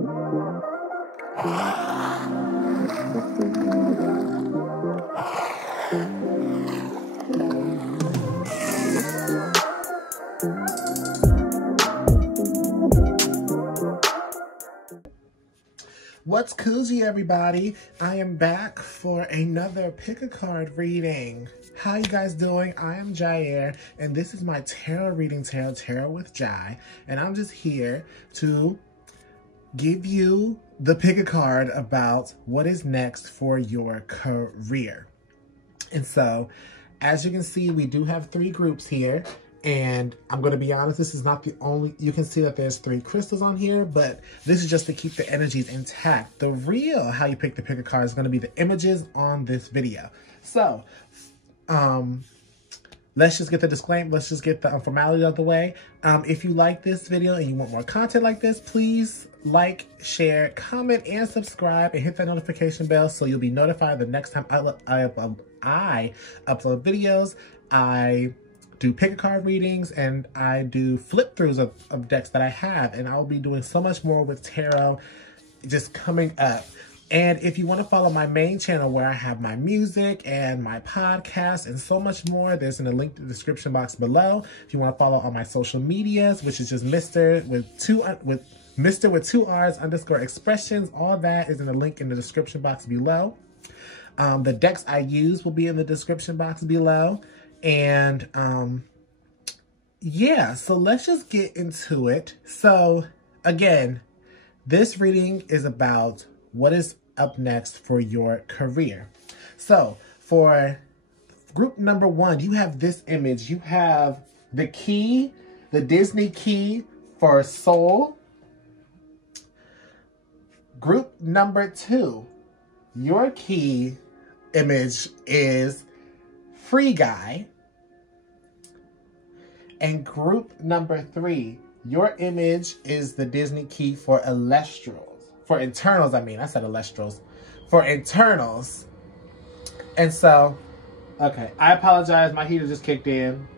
What's koozie, everybody? I am back for another pick a card reading. How you guys doing? I am Jair, and this is my tarot reading, Tarot with Jai, and I'm just here to give you the pick a card about what is next for your career. And so, as you can see, we do have 3 groups here. And I'm going to be honest, this is not the only, you can see that there's 3 crystals on here, but this is just to keep the energies intact. The real how you pick the pick a card is going to be the images on this video. So, let's just get the disclaimer, let's just get the formality out of the way. If you like this video and you want more content like this, please like, share, comment, and subscribe, and hit that notification bell so you'll be notified the next time I upload videos. I do pick a card readings, and I do flip throughs of decks that I have, and I'll be doing so much more with tarot just coming up. And if you want to follow my main channel where I have my music and my podcast and so much more, there's a link in the description box below. If you want to follow all my social medias, which is just Mr. with 2 R's _ expressions, all that is in the link in the description box below. The decks I use will be in the description box below. And, yeah, so let's just get into it. So, again, this reading is about what is up next for your career. So, for group number 1, you have this image. You have the key, the Disney key for soul. Group number 2, your key image is free guy. And group number 3, your image is the Disney key for elestrals. For internals, I said elestrals. For internals. And so, okay, I apologize, my heater just kicked in.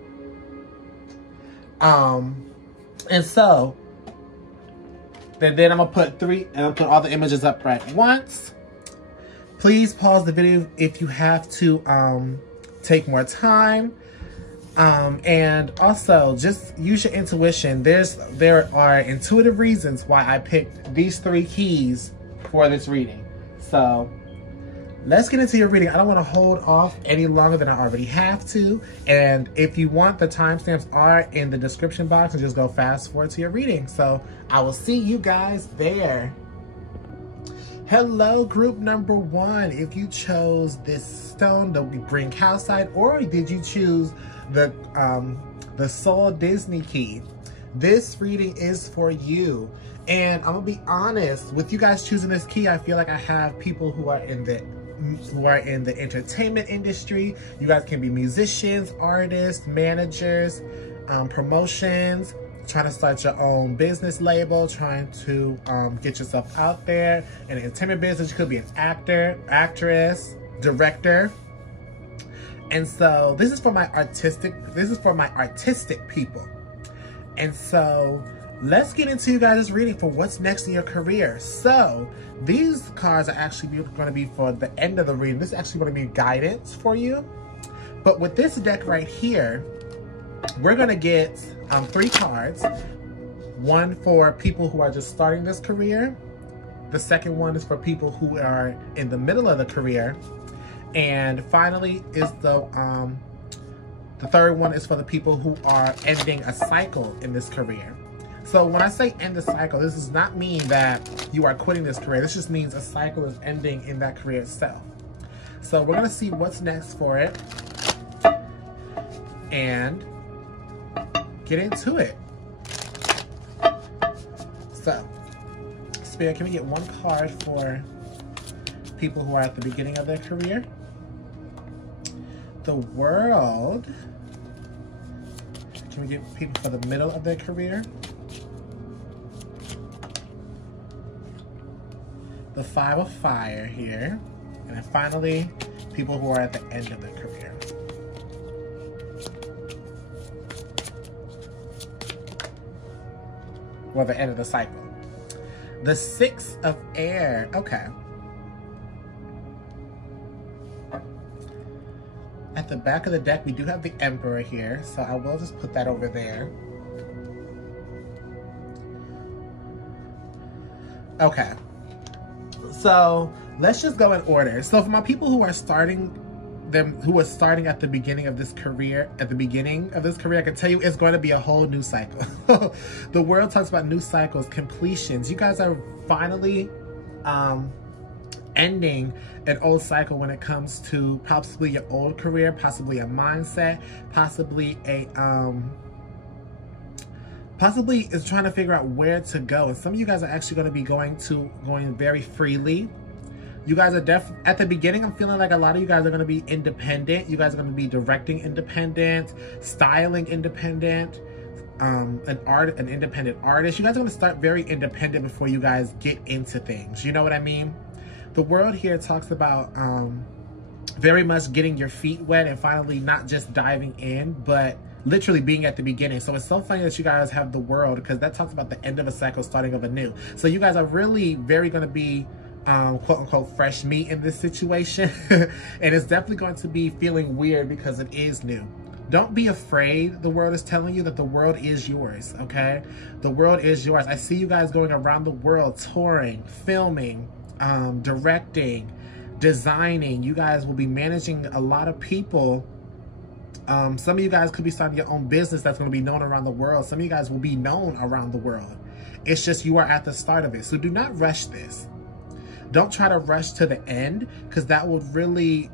And so, then I'm gonna put all the images up right once. Please pause the video if you have to take more time. And also just use your intuition. There are intuitive reasons why I picked these 3 keys for this reading. So let's get into your reading. I don't want to hold off any longer than I already have to. And if you want, the timestamps are in the description box, and just go fast forward to your reading. So I will see you guys there. Hello, group number 1. If you chose this stone, the green calcite, or did you choose the soul Disney key, this reading is for you. And I'm gonna be honest with you guys choosing this key. I feel like I have people who are in the entertainment industry. You guys can be musicians, artists, managers, promotions, trying to start your own business label, trying to get yourself out there. In the entertainment business, you could be an actor, actress, director. And so this is for my artistic people. And so let's get into you guys' reading for what's next in your career. So these cards are actually going to be for the end of the reading. This is actually going to be guidance for you. But with this deck right here, we're going to get 3 cards. One for people who are just starting this career. The second one is for people who are in the middle of the career. And finally is the third one is for the people who are ending a cycle in this career. So when I say end the cycle, this does not mean that you are quitting this career. This just means a cycle is ending in that career itself. So we're going to see what's next for it and get into it. So, Spirit, can we get 1 card for people who are at the beginning of their career? The World. Can we get people for the middle of their career? The 5 of Fire here. And then finally, people who are at the end of their career. Or the end of the cycle. The Six of Air. Okay. At the back of the deck, we do have the Emperor here, so I will just put that over there. Okay. So let's just go in order. So for my people who are starting at the beginning of this career, I can tell you it's going to be a whole new cycle. The world talks about new cycles, completions. You guys are finally ending an old cycle when it comes to possibly your old career, possibly a mindset, possibly is trying to figure out where to go. And some of you guys are actually going to be going very freely. You guys are at the beginning, I'm feeling like a lot of you guys are going to be independent. You guys are going to be directing independent, styling independent, an independent artist. You guys are going to start very independent before you guys get into things. You know what I mean? The world here talks about very much getting your feet wet and finally not just diving in, but literally being at the beginning. So it's so funny that you guys have the world, because that talks about the end of a cycle, starting of a new. So you guys are really very going to be quote unquote fresh meat in this situation. And it's definitely going to be feeling weird because it is new. Don't be afraid. The world is telling you that the world is yours, okay? The world is yours. I see you guys going around the world, touring, filming, directing, designing. You guys will be managing a lot of people. Some of you guys could be starting your own business that's going to be known around the world. Some of you guys will be known around the world. It's just you are at the start of it. So do not rush this. Don't try to rush to the end, because that will really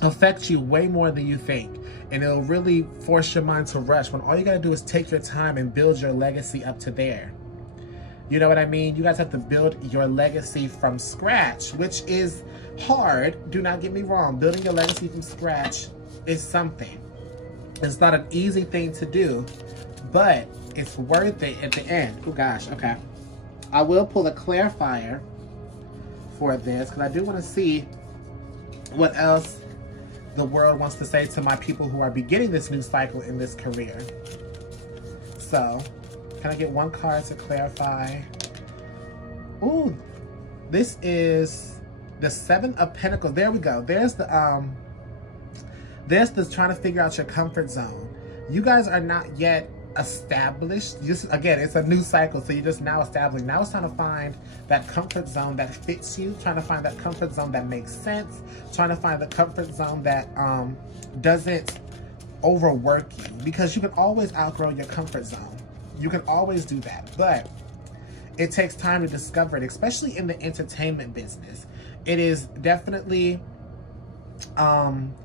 affect you way more than you think. And it'll really force your mind to rush when all you got to do is take your time and build your legacy up to there. You know what I mean? You guys have to build your legacy from scratch, which is hard. Do not get me wrong. Building your legacy from scratch is something. It's not an easy thing to do, but it's worth it at the end. Oh gosh, okay. I will pull a clarifier for this, because I do want to see what else the world wants to say to my people who are beginning this new cycle in this career. So, can I get one card to clarify? Ooh, this is the Seven of Pentacles. There we go. There's the trying to figure out your comfort zone. You guys are not yet established. Again, it's a new cycle, so you're just now establishing. Now it's trying to find that comfort zone that fits you, trying to find that comfort zone that makes sense, trying to find the comfort zone that doesn't overwork you, because you can always outgrow your comfort zone. You can always do that, but it takes time to discover it, especially in the entertainment business. It is definitely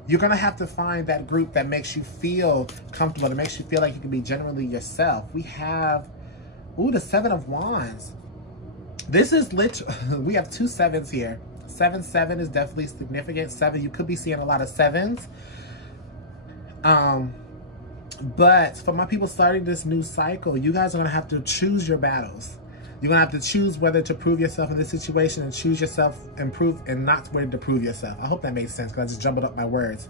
you're gonna have to find that group that makes you feel comfortable, that makes you feel like you can be genuinely yourself. We have, ooh, the Seven of Wands. This is we have two sevens here. 7-7 is definitely significant. 7, you could be seeing a lot of sevens. But for my people starting this new cycle, you guys are gonna have to choose your battles. You're going to have to choose whether to prove yourself in this situation and choose yourself and prove, and not whether to prove yourself. I hope that makes sense, because I just jumbled up my words.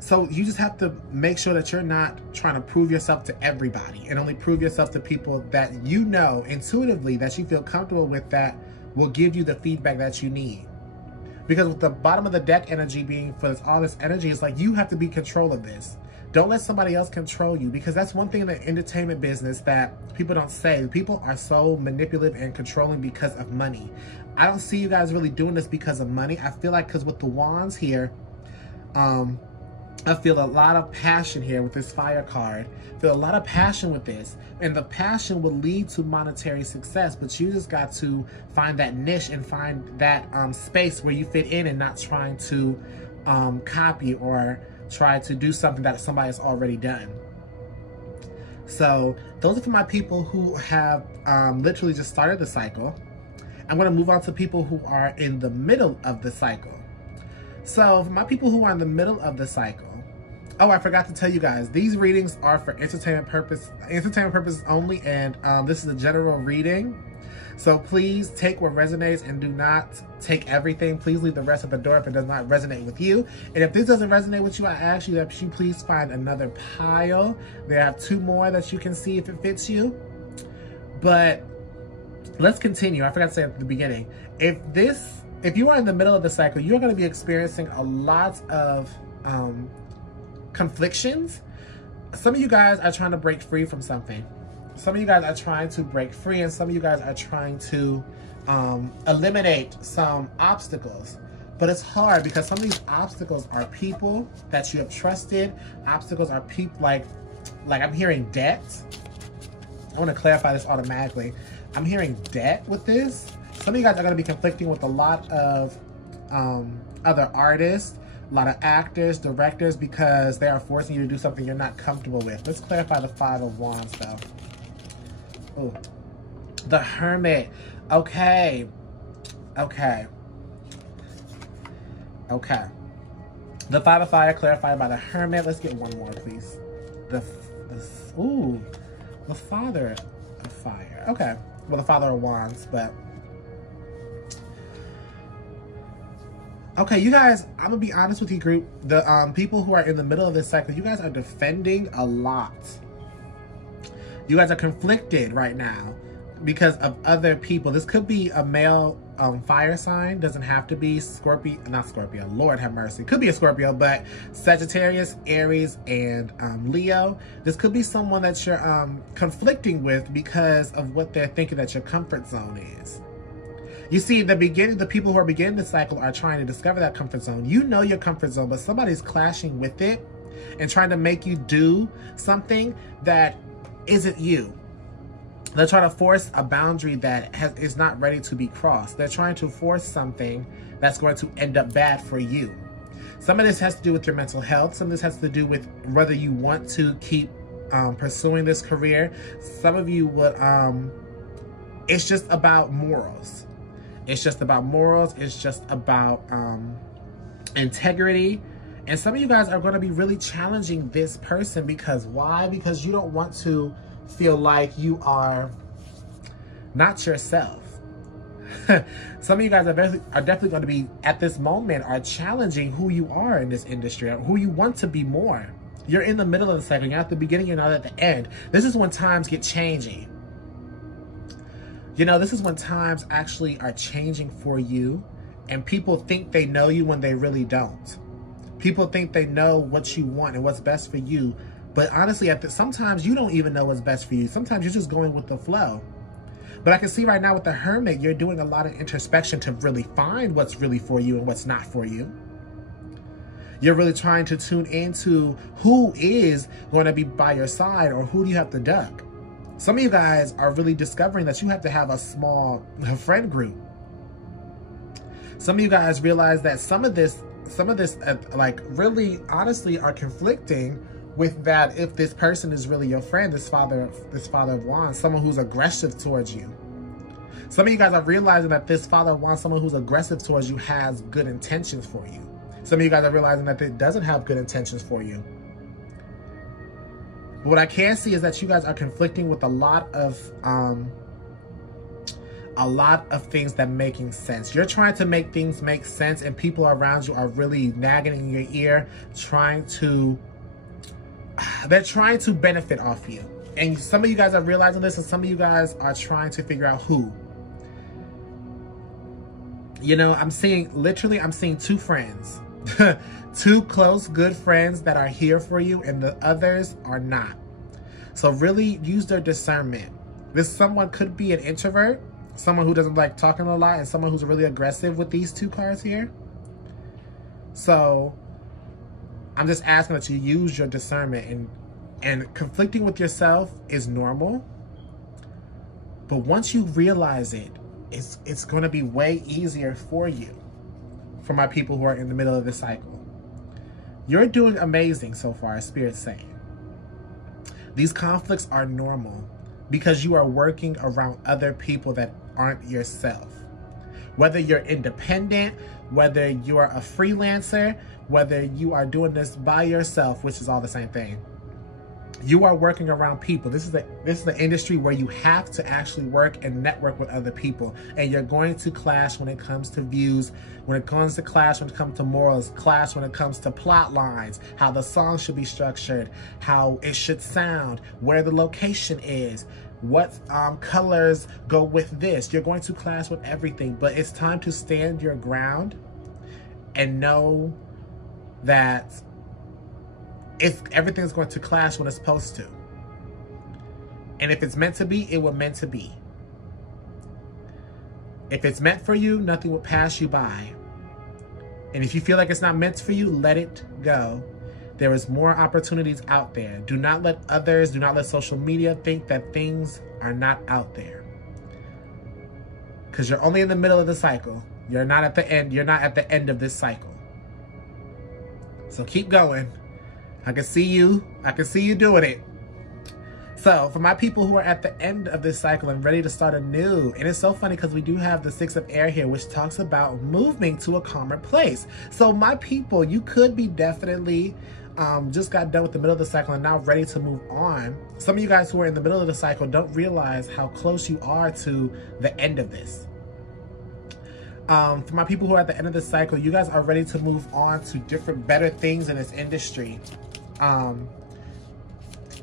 So you just have to make sure that you're not trying to prove yourself to everybody, and only prove yourself to people that you know intuitively, that you feel comfortable with, that will give you the feedback that you need. Because with the bottom of the deck energy being for all this energy, it's like you have to be in control of this. Don't let somebody else control you, because that's one thing in the entertainment business that people don't say. People are so manipulative and controlling because of money. I don't see you guys really doing this because of money. I feel like, because with the wands here, I feel a lot of passion here with this fire card. I feel a lot of passion with this. And the passion will lead to monetary success, but you just got to find that niche and find that space where you fit in, and not trying to copy or try to do something that somebody has already done. So those are for my people who have literally just started the cycle. I'm going to move on to people who are in the middle of the cycle. So for my people who are in the middle of the cycle, oh, I forgot to tell you guys, these readings are for entertainment purposes only, and this is a general reading. So please take what resonates and do not take everything. Please leave the rest at the door if it does not resonate with you. And if this doesn't resonate with you, I ask you that you please find another pile. There are 2 more that you can see if it fits you. But let's continue. I forgot to say at the beginning. If you are in the middle of the cycle, you're going to be experiencing a lot of conflictions. Some of you guys are trying to break free from something. Some of you guys are trying to break free, and some of you guys are trying to eliminate some obstacles. But it's hard because some of these obstacles are people that you have trusted. Obstacles are people like I'm hearing debt. I want to clarify this automatically. I'm hearing debt with this. Some of you guys are going to be conflicting with a lot of other artists, a lot of actors, directors, because they are forcing you to do something you're not comfortable with. Let's clarify the Five of Wands, though. Oh, the Hermit. Okay. Okay. Okay. The Five of Fire clarified by the Hermit. Let's get one more, please. The Father of Fire. Okay. Well, the Father of Wands, but... Okay, you guys, I'm going to be honest with you, group. The people who are in the middle of this cycle, you guys are defending a lot. You guys are conflicted right now because of other people. This could be a male fire sign. Doesn't have to be Scorpio. Not Scorpio. Lord have mercy. Could be a Scorpio, but Sagittarius, Aries, and Leo. This could be someone that you're conflicting with because of what they're thinking that your comfort zone is. You see, the people who are beginning the cycle are trying to discover that comfort zone. You know your comfort zone, but somebody's clashing with it and trying to make you do something that isn't you. They're trying to force a boundary that is not ready to be crossed. They're trying to force something that's going to end up bad for you. Some of this has to do with your mental health. Some of this has to do with whether you want to keep pursuing this career. Some of you would, it's just about morals. It's just about morals. It's just about integrity. And some of you guys are going to be really challenging this person because why? Because you don't want to feel like you are not yourself. Some of you guys are definitely going to be, at this moment, are challenging who you are in this industry, or who you want to be more. You're in the middle of the cycle. You're at the beginning, you're not at the end. This is when times get changing. You know, this is when times actually are changing for you, and people think they know you when they really don't. People think they know what you want and what's best for you, but honestly, sometimes you don't even know what's best for you. Sometimes you're just going with the flow. But I can see right now with the Hermit, you're doing a lot of introspection to really find what's really for you and what's not for you. You're really trying to tune into who is going to be by your side, or who do you have to duck. Some of you guys are really discovering that you have to have a small friend group. Some of you guys realize that some of this, like, really honestly are conflicting with that. If this person is really your friend, this father of Wands, someone who's aggressive towards you. Some of you guys are realizing that this Father of Wands, someone who's aggressive towards you, has good intentions for you. Some of you guys are realizing that it doesn't have good intentions for you. But what I can see is that you guys are conflicting with a lot of things that making sense. You're trying to make things make sense, and people around you are really nagging in your ear, they're trying to benefit off you. And some of you guys are realizing this, and some of you guys are trying to figure out who. You know, I'm seeing two friends. Two close, good friends that are here for you, and the others are not. So really use their discernment. This someone could be an introvert, someone who doesn't like talking a lot, and someone who's really aggressive with these two cards here. So I'm just asking that you use your discernment, and conflicting with yourself is normal. But once you realize it, it's going to be way easier for you. For my people who are in the middle of the cycle, you're doing amazing so far, Spirit's saying. These conflicts are normal because you are working around other people that aren't yourself. Whether you're independent, whether you are a freelancer, whether you are doing this by yourself, which is all the same thing. You are working around people. This is the industry where you have to actually work and network with other people. And you're going to clash when it comes to views, when it comes to clash, when it comes to morals, clash when it comes to plot lines, how the song should be structured, how it should sound, where the location is. What colors go with this? You're going to clash with everything, but it's time to stand your ground and know that everything's going to clash when it's supposed to. And if it's meant to be, it was meant to be. If it's meant for you, nothing will pass you by. And if you feel like it's not meant for you, let it go. There is more opportunities out there. Do not let others, do not let social media think that things are not out there. Because you're only in the middle of the cycle. You're not at the end. You're not at the end of this cycle. So keep going. I can see you. I can see you doing it. So for my people who are at the end of this cycle and ready to start anew, and it's so funny because we do have the 6 of air here, which talks about moving to a calmer place. So my people, you could be definitely just got done with the middle of the cycle and now ready to move on. Some of you guys who are in the middle of the cycle don't realize how close you are to the end of this. For my people who are at the end of the cycle, you guys are ready to move on to different, better things in this industry.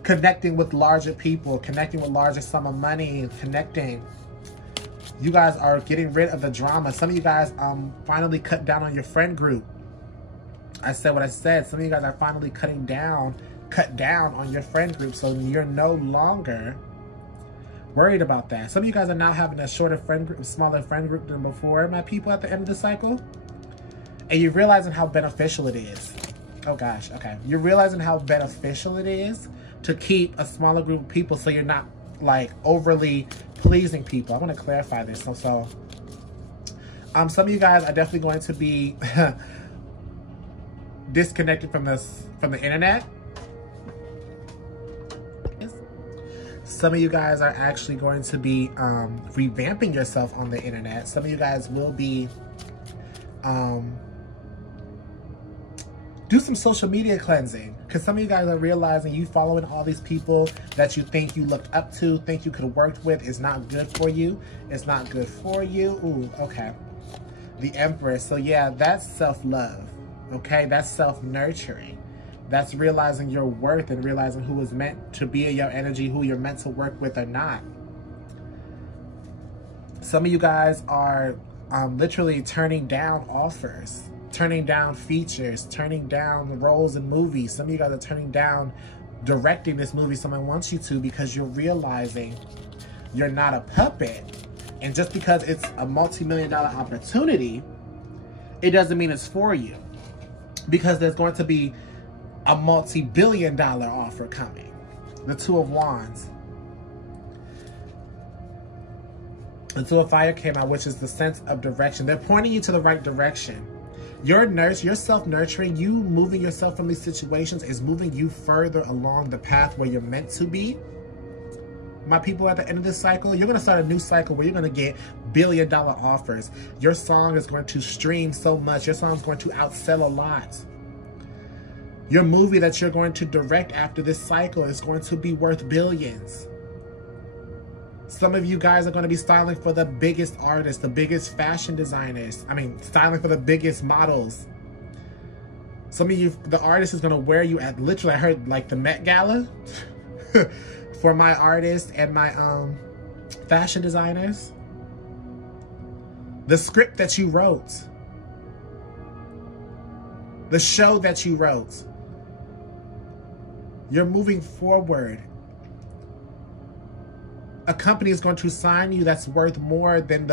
Connecting with larger people, connecting with larger sum of money, connecting. You guys are getting rid of the drama. Some of you guys finally cut down on your friend group. I said what I said. Some of you guys are finally cut down on your friend group, so you're no longer worried about that. Some of you guys are now having a shorter friend group, smaller friend group than before, my people, at the end of the cycle. And you're realizing how beneficial it is. Oh gosh, okay. You're realizing how beneficial it is to keep a smaller group of people so you're not like overly pleasing people. I want to clarify this. So some of you guys are definitely going to be disconnected from the internet. Some of you guys are actually going to be revamping yourself on the internet. Some of you guys will be do some social media cleansing, because some of you guys are realizing you following all these people that you think you looked up to, think you could have worked with, is not good for you. It's not good for you. Ooh, okay. The Empress. So yeah, that's self-love. Okay, that's self-nurturing. That's realizing your worth and realizing who is meant to be in your energy, who you're meant to work with or not. Some of you guys are literally turning down offers, turning down features, turning down roles in movies. Some of you guys are turning down directing this movie someone wants you to, because you're realizing you're not a puppet. And just because it's a multi-million-dollar opportunity, it doesn't mean it's for you. Because there's going to be a multi-billion-dollar offer coming. The Two of Wands. The Two of Fire came out, which is the sense of direction. They're pointing you to the right direction. Your self-nurturing, you moving yourself from these situations is moving you further along the path where you're meant to be. My people, at the end of this cycle, you're going to start a new cycle where you're going to get billion-dollar offers. Your song is going to stream so much. Your song is going to outsell a lot. Your movie that you're going to direct after this cycle is going to be worth billions. Some of you guys are going to be styling for the biggest artists, the biggest fashion designers. I mean, styling for the biggest models. Some of you, the artist is going to wear you at, literally, I heard like the Met Gala for my artists and my fashion designers. The script that you wrote. The show that you wrote. You're moving forward. A company is going to sign you that's worth more than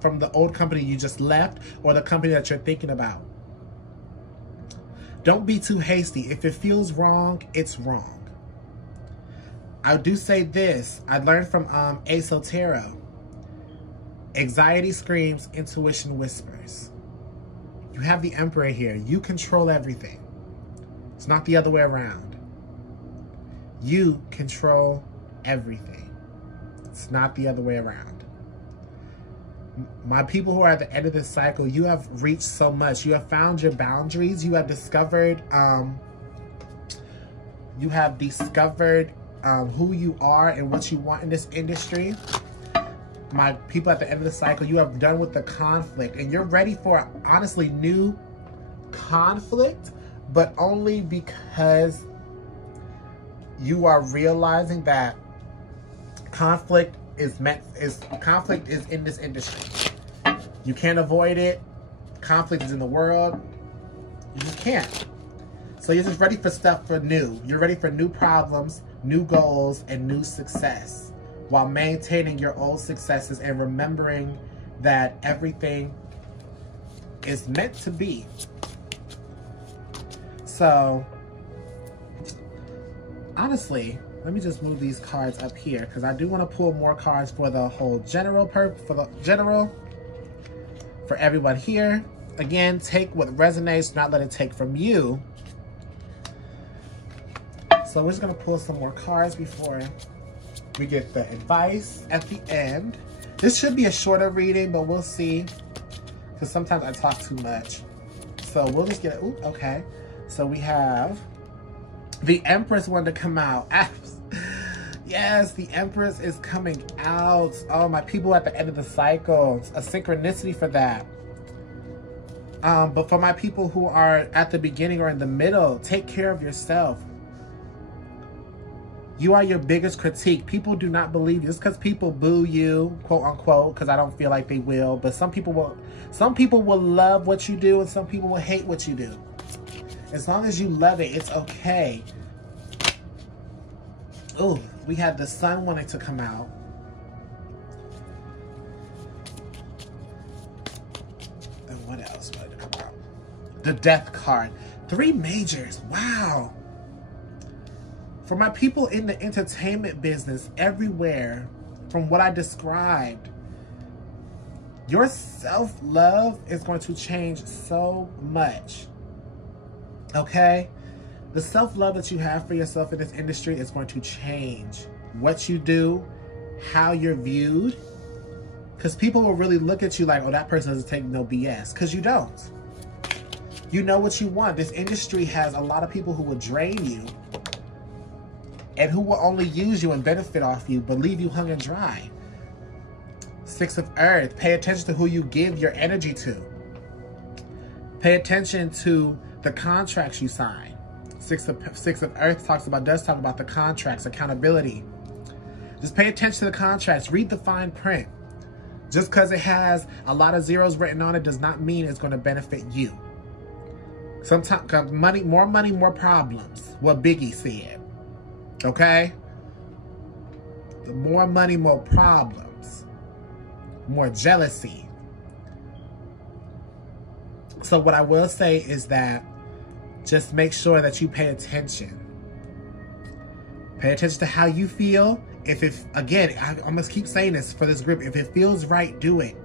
from the old company you just left, or the company that you're thinking about. Don't be too hasty. If it feels wrong, it's wrong. I do say this. I learned from Osho Tarot. Anxiety screams, intuition whispers. You have the Emperor here. You control everything. It's not the other way around. You control everything. It's not the other way around. My people who are at the end of this cycle, you have reached so much. You have found your boundaries. You have discovered who you are and what you want in this industry. My people at the end of the cycle, you have done with the conflict, and you're ready for, honestly, new conflict, but only because you are realizing that Conflict is in this industry. You can't avoid it. Conflict is in the world. You just can't. So you're just ready for stuff for new. You're ready for new problems, new goals, and new success, while maintaining your old successes and remembering that everything is meant to be. So, honestly, let me just move these cards up here because I do want to pull more cards for the whole general for everyone here. Again, take what resonates, not let it take from you. So we're just going to pull some more cards before we get the advice at the end. This should be a shorter reading, but we'll see. Because sometimes I talk too much. So we'll just get, ooh, okay. So we have the Empress wanted to come out. Yes, the Empress is coming out. Oh, my people at the end of the cycle. A synchronicity for that. But for my people who are at the beginning or in the middle, take care of yourself. You are your biggest critique. People do not believe you. Just because people boo you, quote unquote, because I don't feel like they will. But some people will love what you do and some people will hate what you do. As long as you love it, it's okay. Oh, we had the Sun wanting to come out. And what else wanted to come out? The Death card. 3 majors. Wow. For my people in the entertainment business, everywhere, from what I described, your self-love is going to change so much. Okay? The self-love that you have for yourself in this industry is going to change what you do, how you're viewed. Because people will really look at you like, oh, that person doesn't take no BS. Because you don't. You know what you want. This industry has a lot of people who will drain you and who will only use you and benefit off you, but leave you hung and dry. 6 of Earth. Pay attention to who you give your energy to. Pay attention to the contracts you sign. 6 of Earth does talk about the contracts, accountability. Just pay attention to the contracts. Read the fine print. Just because it has a lot of zeros written on it does not mean it's going to benefit you. Sometimes more money, more problems. What Biggie said. Okay? The more money, more problems. More jealousy. So what I will say is that just make sure that you pay attention. Pay attention to how you feel. Again, I must keep saying this for this group. If it feels right, do it.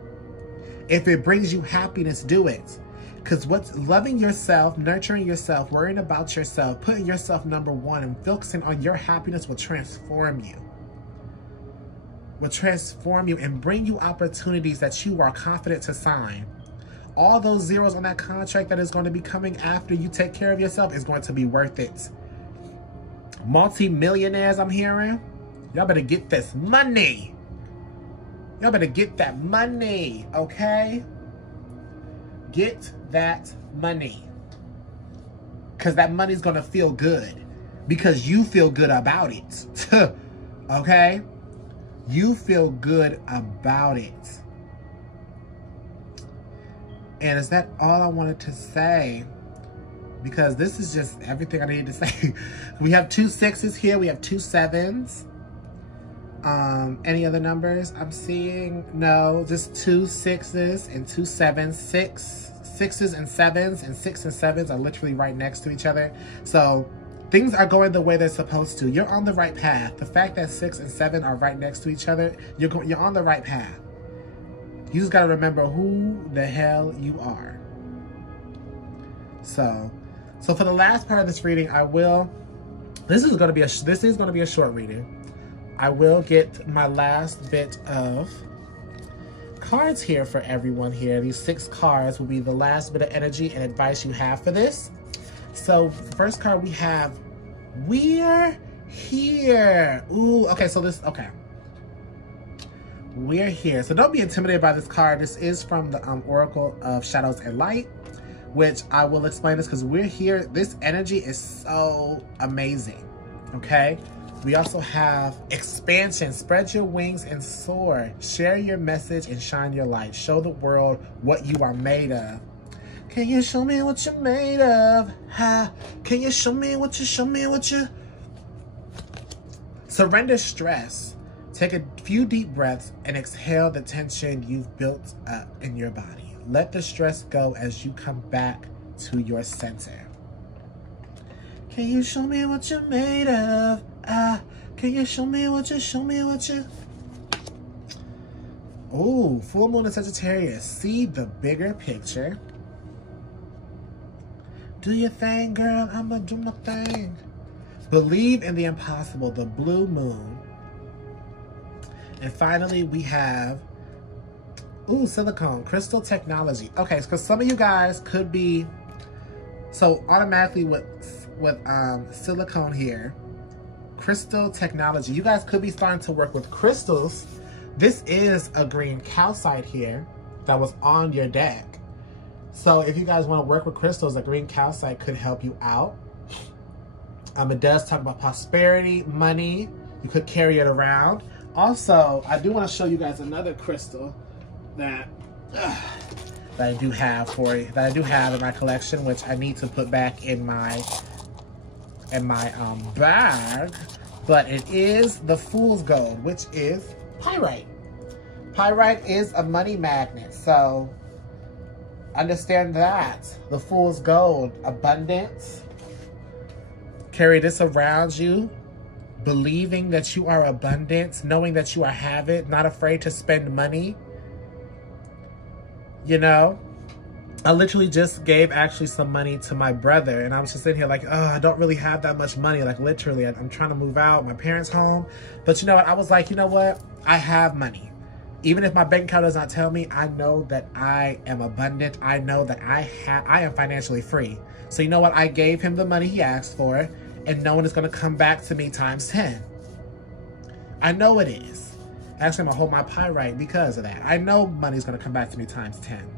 If it brings you happiness, do it. Because what's loving yourself, nurturing yourself, worrying about yourself, putting yourself number 1 and focusing on your happiness will transform you. Will transform you and bring you opportunities that you are confident to sign. All those zeros on that contract that is going to be coming after you take care of yourself is going to be worth it. Multi-millionaires I'm hearing, y'all better get this money. Y'all better get that money, okay? Get that money. Because that money's going to feel good. Because you feel good about it. Okay? You feel good about it. And is that all I wanted to say? Because this is just everything I needed to say. We have 2 6s here. We have 2 7s. Any other numbers I'm seeing? No, just 2 6s and 2 7s. 6s and 7s, and 6 and 7s are literally right next to each other. So things are going the way they're supposed to. You're on the right path. The fact that 6 and 7 are right next to each other, you're on the right path. You just got to remember who the hell you are. So for the last part of this reading, this is going to be a short reading. I will get my last bit of cards here for everyone here. These 6 cards will be the last bit of energy and advice you have for this. So the first card we have, we're here. Ooh, okay, okay. We're here. So don't be intimidated by this card. This is from the Oracle of Shadows and Light, which I will explain this because we're here. This energy is so amazing, okay? We also have expansion. Spread your wings and soar. Share your message and shine your light. Show the world what you are made of. Can you show me what you're made of? Ha. Can you show me what you... Surrender stress. Take a few deep breaths and exhale the tension you've built up in your body. Let the stress go as you come back to your center. Can you show me what you're made of? Can you show me what you... Ooh, full moon in Sagittarius. See the bigger picture. Do your thing, girl. I'ma do my thing. Believe in the impossible, the blue moon. And finally, we have, ooh, silicone, crystal technology. Okay, because some of you guys could be, so automatically with silicone here, crystal technology, you guys could be starting to work with crystals. This is a green calcite here that was on your deck. So if you guys want to work with crystals, a green calcite could help you out. It does talk about prosperity, money. You could carry it around. Also, I do want to show you guys another crystal that I do have in my collection, which I need to put back in my bag. But it is the Fool's Gold, which is pyrite. Pyrite is a money magnet, so understand that. The Fool's Gold, abundance. Carry this around you, believing that you are abundant, knowing that you are have it, not afraid to spend money. You know, I literally just gave actually some money to my brother, and I was just sitting here like, oh, I don't really have that much money. Like literally, I'm trying to move out, my parents' home. But you know what? I was like, you know what? I have money. Even if my bank account does not tell me, I know that I am abundant. I know that I am financially free. So you know what? I gave him the money he asked for, and knowing it's going to come back to me times 10. I know it is. Actually, I'm going to hold my pyrite because of that. I know money's going to come back to me times 10.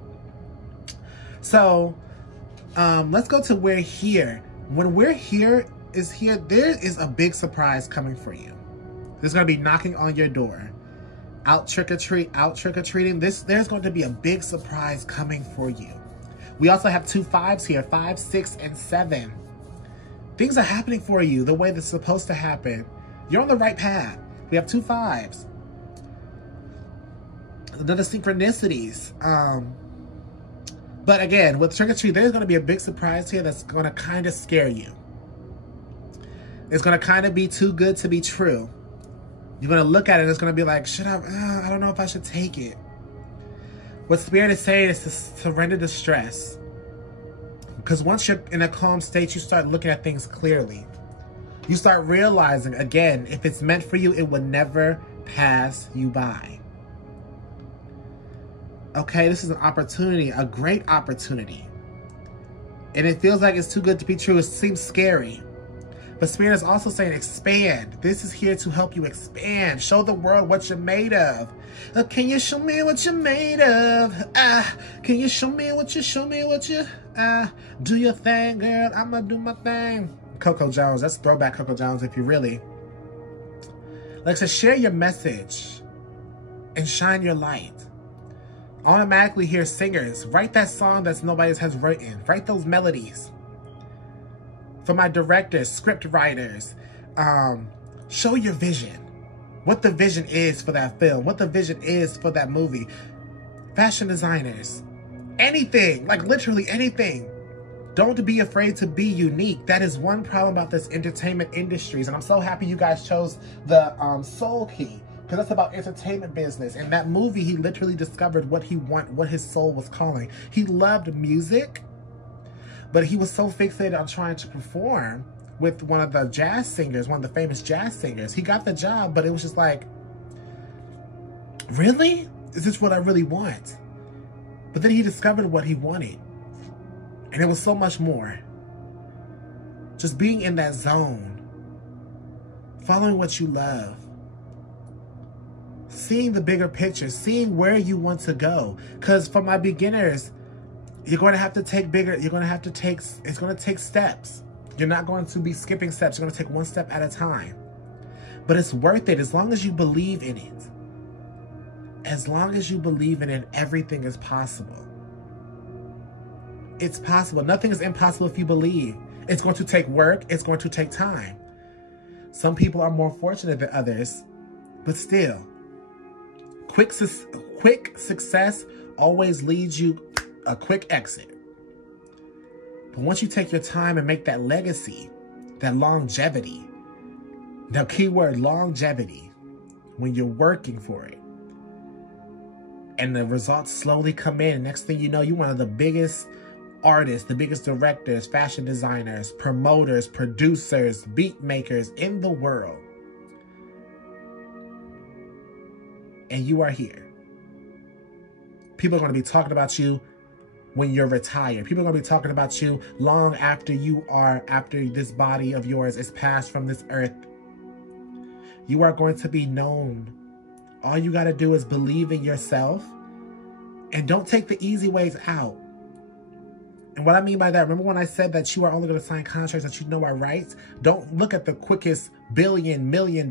So, let's go to we're here. When we're here, there is a big surprise coming for you. There's going to be knocking on your door. Out trick-or-treating. There's going to be a big surprise coming for you. We also have 2 5s here, 5, 6, and 7. Things are happening for you the way that's supposed to happen. You're on the right path. We have 2 5s. Another synchronicities. But again, with trick-or-treat, there's going to be a big surprise here that's going to kind of scare you. It's going to kind of be too good to be true. You're going to look at it and it's going to be like, I don't know if I should take it. What Spirit is saying is to surrender the stress. Because once you're in a calm state, you start looking at things clearly. You start realizing, again, if it's meant for you, it will never pass you by. Okay, this is an opportunity, a great opportunity. And it feels like it's too good to be true. It seems scary. But Spirit is also saying expand. This is here to help you expand. Show the world what you're made of. Can you show me what you're made of? Can you show me what you? Do your thing, girl. I'ma do my thing. Coco Jones. That's throwback Coco Jones if you really. Like, so share your message and shine your light. Automatically hear singers. Write that song that nobody has written. Write those melodies. For my directors, script writers, show your vision. What the vision is for that film. What the vision is for that movie. Fashion designers. Anything. Like literally anything. Don't be afraid to be unique. That is one problem about this entertainment industries. And I'm so happy you guys chose the Soul Key. Because that's about entertainment business. In that movie, he literally discovered what his soul was calling. He loved music. But he was so fixated on trying to perform with one of the jazz singers, one of the famous jazz singers. He got the job, but it was just like, really? Is this what I really want? But then he discovered what he wanted. And it was so much more. Just being in that zone. Following what you love. Seeing the bigger picture. Seeing where you want to go. Because for my beginners, you're going to have to take bigger, it's going to take steps. You're not going to be skipping steps. You're going to take one step at a time. But it's worth it as long as you believe in it. As long as you believe in it, everything is possible. It's possible. Nothing is impossible if you believe. It's going to take work. It's going to take time. Some people are more fortunate than others, but still, quick success always leads you a quick exit. But once you take your time and make that legacy, that longevity, the keyword longevity, when you're working for it, and the results slowly come in, next thing you know, you're one of the biggest artists, the biggest directors, fashion designers, promoters, producers, beat makers in the world. And you are here. People are going to be talking about you when you're retired. People are going to be talking about you long after after this body of yours is passed from this earth. You are going to be known. All you got to do is believe in yourself and don't take the easy ways out. And what I mean by that, remember when I said that you are only going to sign contracts that you know are right? Don't look at the quickest $1 million.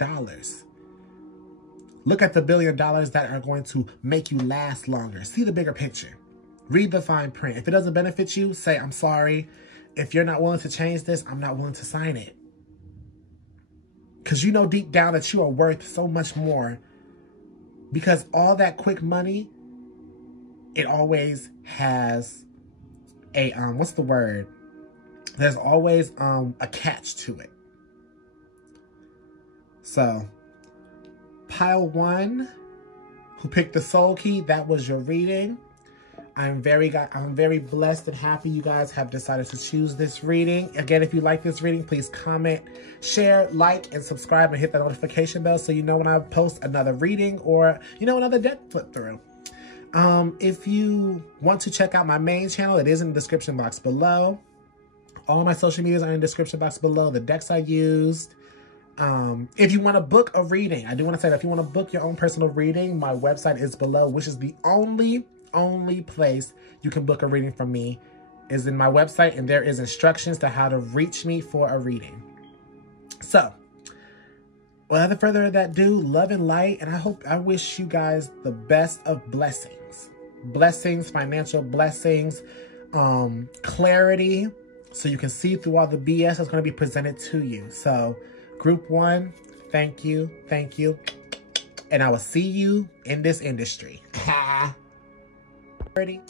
Look at the $1 billion that are going to make you last longer. See the bigger picture. Read the fine print. If it doesn't benefit you, say, I'm sorry. If you're not willing to change this, I'm not willing to sign it. Because you know deep down that you are worth so much more. Because all that quick money, it always has a, what's the word? There's always a catch to it. So, pile 1, who picked the soul key, that was your reading. I'm very blessed and happy you guys have decided to choose this reading. Again, if you like this reading, please comment, share, like, and subscribe, and hit that notification bell so you know when I post another reading or, another deck flip through. If you want to check out my main channel, it is in the description box below. All my social medias are in the description box below. The decks I used. If you want to book a reading, I do want to say that if you want to book your own personal reading, my website is below, which is the only place you can book a reading from me is in my website, and there is instructions to how to reach me for a reading. So, without further ado, love and light, and I wish you guys the best of blessings. Blessings, financial blessings, clarity, so you can see through all the BS that's going to be presented to you. So, Group 1, thank you, and I will see you in this industry. Ready?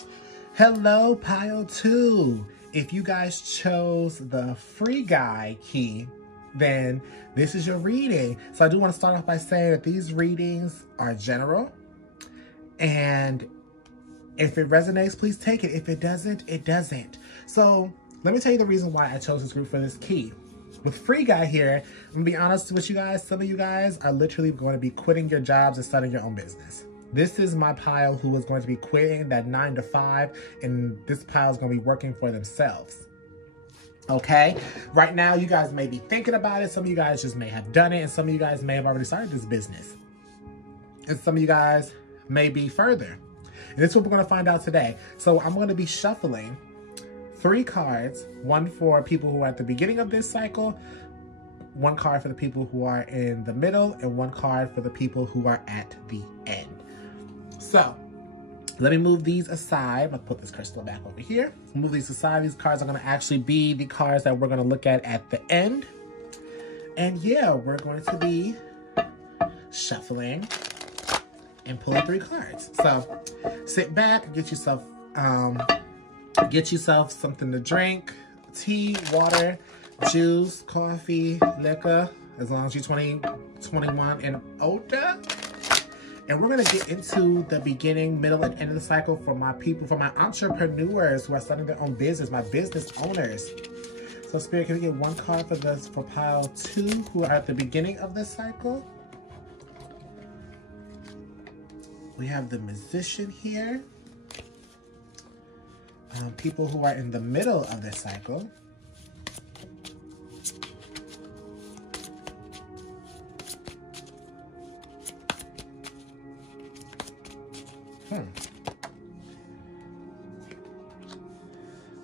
Hello, pile 2. If you guys chose the free guy key, then this is your reading. So I do want to start off by saying that these readings are general, and if it resonates, please take it. If it doesn't, it doesn't. So let me tell you the reason why I chose this group for this key. With free guy here, I'm gonna be honest with you guys, some of you guys are literally going to be quitting your jobs and starting your own business. This is my pile who is going to be quitting that 9 to 5, and this pile is going to be working for themselves. Okay? Right now, you guys may be thinking about it. Some of you guys just may have done it, and some of you guys may have already started this business. And some of you guys may be further. And this is what we're going to find out today. So I'm going to be shuffling 3 cards, one for people who are at the beginning of this cycle, 1 card for the people who are in the middle, and 1 card for the people who are at the end. So, let me move these aside. I'm going to put this crystal back over here. Move these aside. These cards are going to actually be the cards that we're going to look at the end. And yeah, we're going to be shuffling and pulling 3 cards. So, sit back, get yourself something to drink, tea, water, juice, coffee, liquor, as long as you're 21 and older. And we're going to get into the beginning, middle, and end of the cycle for my people, for my entrepreneurs who are starting their own business, my business owners. So Spirit, can we get 1 card for this for pile 2 who are at the beginning of this cycle? We have the Musician here. People who are in the middle of this cycle.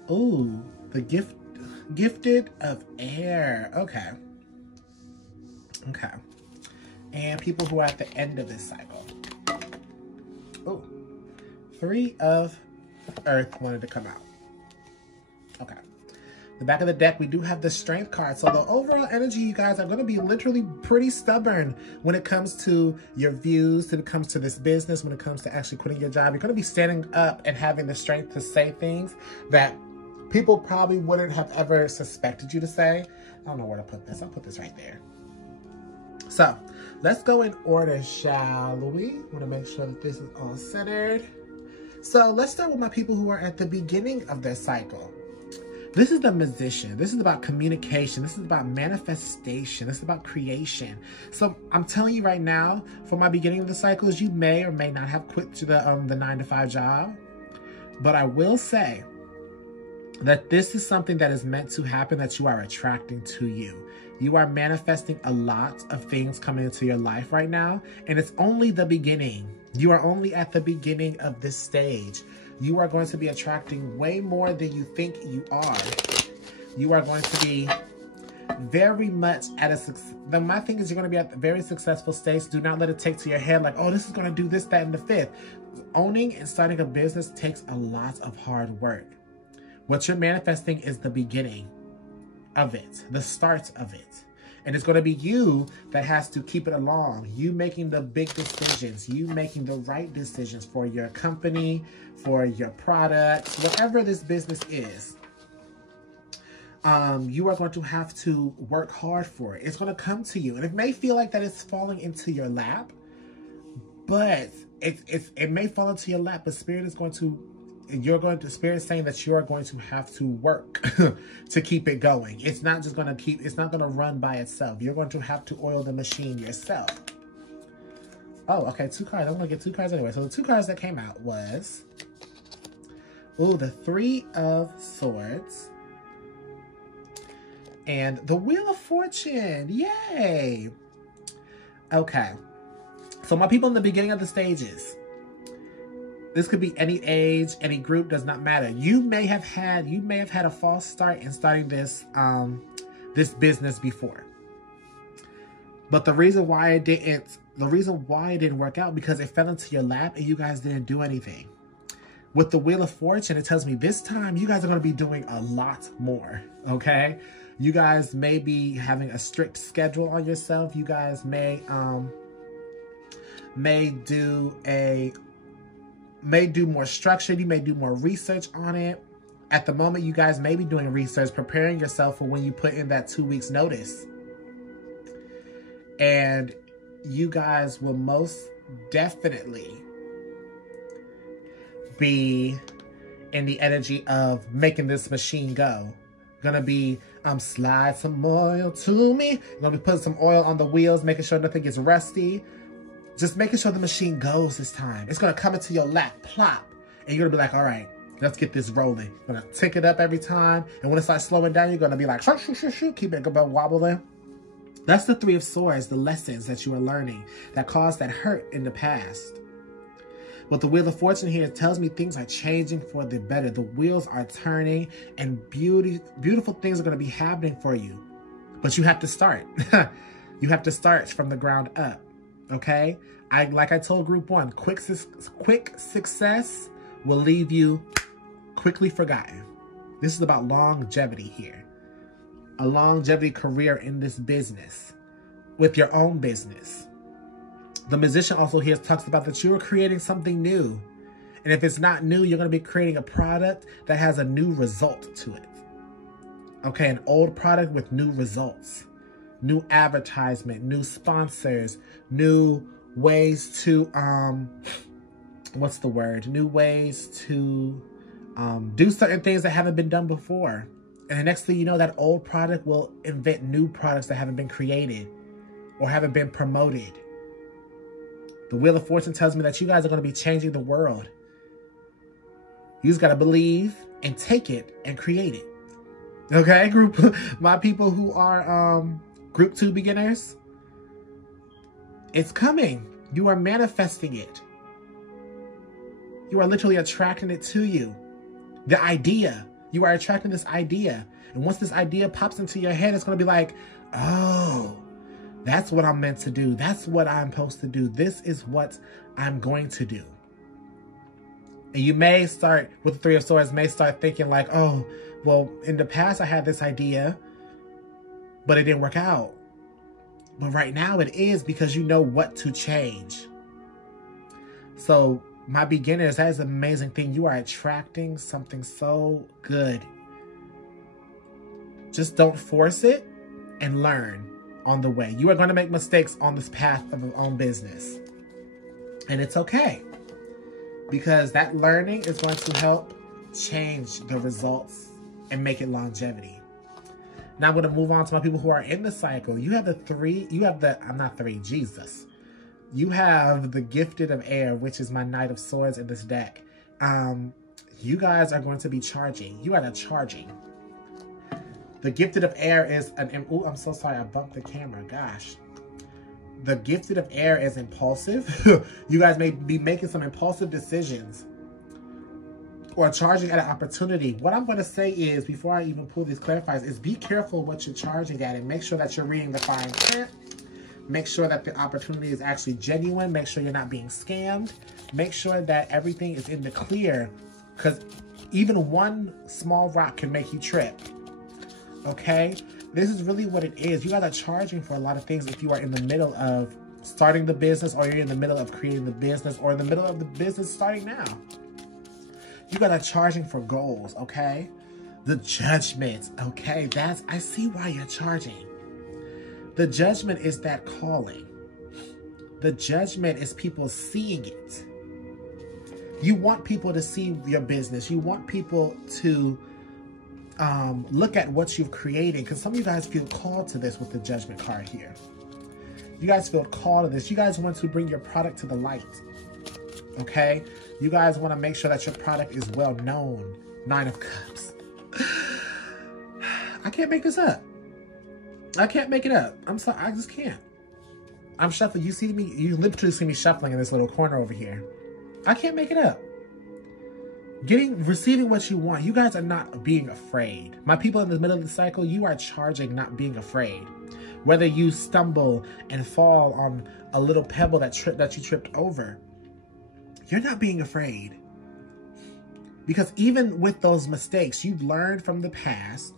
Ooh, the gifted of air. Okay. And people who are at the end of this cycle. Oh, 3 of Earth wanted to come out. Okay. The back of the deck, we do have the Strength card. So the overall energy, you guys are going to be literally pretty stubborn when it comes to your views, when it comes to this business, when it comes to actually quitting your job. You're going to be standing up and having the strength to say things that people probably wouldn't have ever suspected you to say. I don't know where to put this. I'll put this right there. So let's go in order, shall we? I want to make sure that this is all centered. So let's start with my people who are at the beginning of their cycle. This is the Magician. This is about communication. This is about manifestation. This is about creation. So I'm telling you right now, for my beginning of the cycles, you may or may not have quit to the 9-to-5 job. But I will say that this is something that is meant to happen, that you are attracting to you. You are manifesting a lot of things coming into your life right now, and it's only the beginning. You are only at the beginning of this stage. You are going to be attracting way more than you think you are. You are going to be very much at a my thing is you're going to be at a very successful stage. Do not let it take to your head like, oh, this is going to do this, that, and the fifth. Owning and starting a business takes a lot of hard work. What you're manifesting is the beginning of it, the start of it. And it's going to be you that has to keep it along. You making the big decisions. You making the right decisions for your company, for your products, whatever this business is. You are going to have to work hard for it. It's going to come to you. And it may feel like that it's falling into your lap, but it may fall into your lap, but Spirit is going to, Spirit is saying that you are going to have to work to keep it going. It's not just going to it's not going to run by itself. You're going to have to oil the machine yourself. Oh, okay, 2 cards. I'm going to get 2 cards anyway. So the 2 cards that came out was, the 3 of Swords and the Wheel of Fortune. Yay! Okay. So my people in the beginning of the stages, this could be any age, any group, does not matter. You may have had a false start in starting this this business before. But the reason why it didn't work out, because it fell into your lap and you guys didn't do anything. With the Wheel of Fortune, it tells me this time you guys are going to be doing a lot more, okay? You guys may be having a strict schedule on yourself. You guys may do more structured. You may do more research on it. At the moment, you guys may be doing research, preparing yourself for when you put in that 2 weeks notice. And you guys will most definitely be in the energy of making this machine go. Gonna be, slide some oil to me. Gonna be putting some oil on the wheels, making sure nothing gets rusty. Just making sure the machine goes this time. It's going to come into your lap, plop. And you're going to be like, all right, let's get this rolling. You're going to tick it up every time. And when it starts slowing down, you're going to be like, shoo, shoo, shoo, shoo. Keep it wobbling. That's the 3 of Swords, the lessons that you are learning that caused that hurt in the past. But the Wheel of Fortune here tells me things are changing for the better. The wheels are turning and beautiful things are going to be happening for you. But you have to start. You have to start from the ground up. Okay, like I told group 1, quick success will leave you quickly forgotten. This is about longevity here. A longevity career in this business, with your own business. The Magician also here talks about that you are creating something new. And if it's not new, you're going to be creating a product that has a new result to it. Okay, an old product with new results. New advertisement, new sponsors, new ways to, new ways to do certain things that haven't been done before. And the next thing you know, that old product will invent new products that haven't been created or haven't been promoted. The Wheel of Fortune tells me that you guys are going to be changing the world. You just got to believe and take it and create it. Okay, my people who are, Group 2 beginners, it's coming. You are manifesting it. You are literally attracting it to you. The idea. You are attracting this idea. And once this idea pops into your head, it's going to be like, oh, That's what I'm meant to do. That's what I'm supposed to do. This is what I'm going to do. And you may start, with the Three of Swords, may start thinking like, oh, well, in the past I had this idea, but it didn't work out. But right now it is, because you know what to change. So my beginners, that is an amazing thing. You are attracting something so good. Just don't force it and learn on the way. You are going to make mistakes on this path of your own business. And it's okay, because that learning is going to help change the results and make it longevity. Now I'm going to move on to my people who are in the cycle. You have Jesus. You have the Gifted of Air, which is my Knight of Swords in this deck. You guys are going to be charging. You are charging. The Gifted of Air is oh, I'm so sorry, I bumped the camera. Gosh. The Gifted of Air is impulsive. You guys may be making some impulsive decisions or charging at an opportunity. What I'm going to say is, before I even pull these clarifiers, is be careful what you're charging at, and make sure that you're reading the fine print. Make sure that the opportunity is actually genuine. Make sure you're not being scammed. Make sure that everything is in the clear, because even one small rock can make you trip. Okay? This is really what it is. You guys are charging for a lot of things if you are in the middle of starting the business, or you're in the middle of creating the business, or in the middle of the business starting now. You guys are charging for goals, okay? The Judgment, okay? I see why you're charging. The Judgment is that calling. The Judgment is people seeing it. You want people to see your business. You want people to look at what you've created, because some of you guys feel called to this with the Judgment card here. You guys feel called to this. You guys want to bring your product to the light, okay? You guys want to make sure that your product is well known. Nine of Cups. I can't make this up. I can't make it up. I'm sorry, I just can't. I'm shuffling. You see me, you literally see me shuffling in this little corner over here. I can't make it up. Receiving what you want. You guys are not being afraid. My people in the middle of the cycle, you are charging, not being afraid. Whether you stumble and fall on a little pebble that you tripped over, you're not being afraid. Because even with those mistakes, you've learned from the past.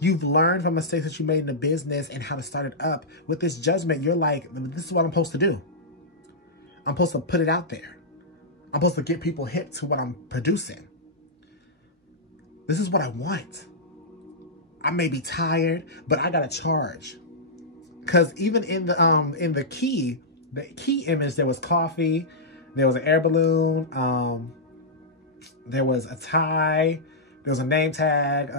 You've learned from mistakes that you made in the business and how to start it up. With this Judgment, you're like, this is what I'm supposed to do. I'm supposed to put it out there. I'm supposed to get people hip to what I'm producing. This is what I want. I may be tired, but I gotta charge. Because even in the key image, there was coffee, there was an air balloon, there was a tie, there was a name tag,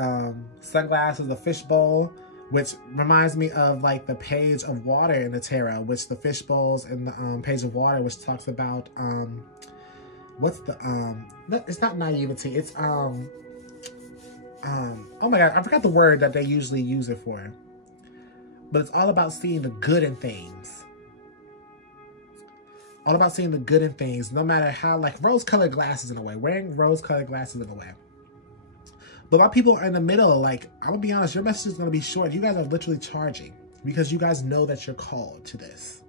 sunglasses, a fishbowl, which reminds me of like the page of water in the tarot, which the fishbowls in the page of water, which talks about what's the it's not naivety, it's oh my god, I forgot the word that they usually use it for, but it's all about seeing the good in things. All about seeing the good in things, no matter how, like rose-colored glasses in a way, wearing rose-colored glasses in a way. But my people are in the middle, like, I'm gonna be honest, your message is gonna be short. You guys are literally charging because you guys know that you're called to this.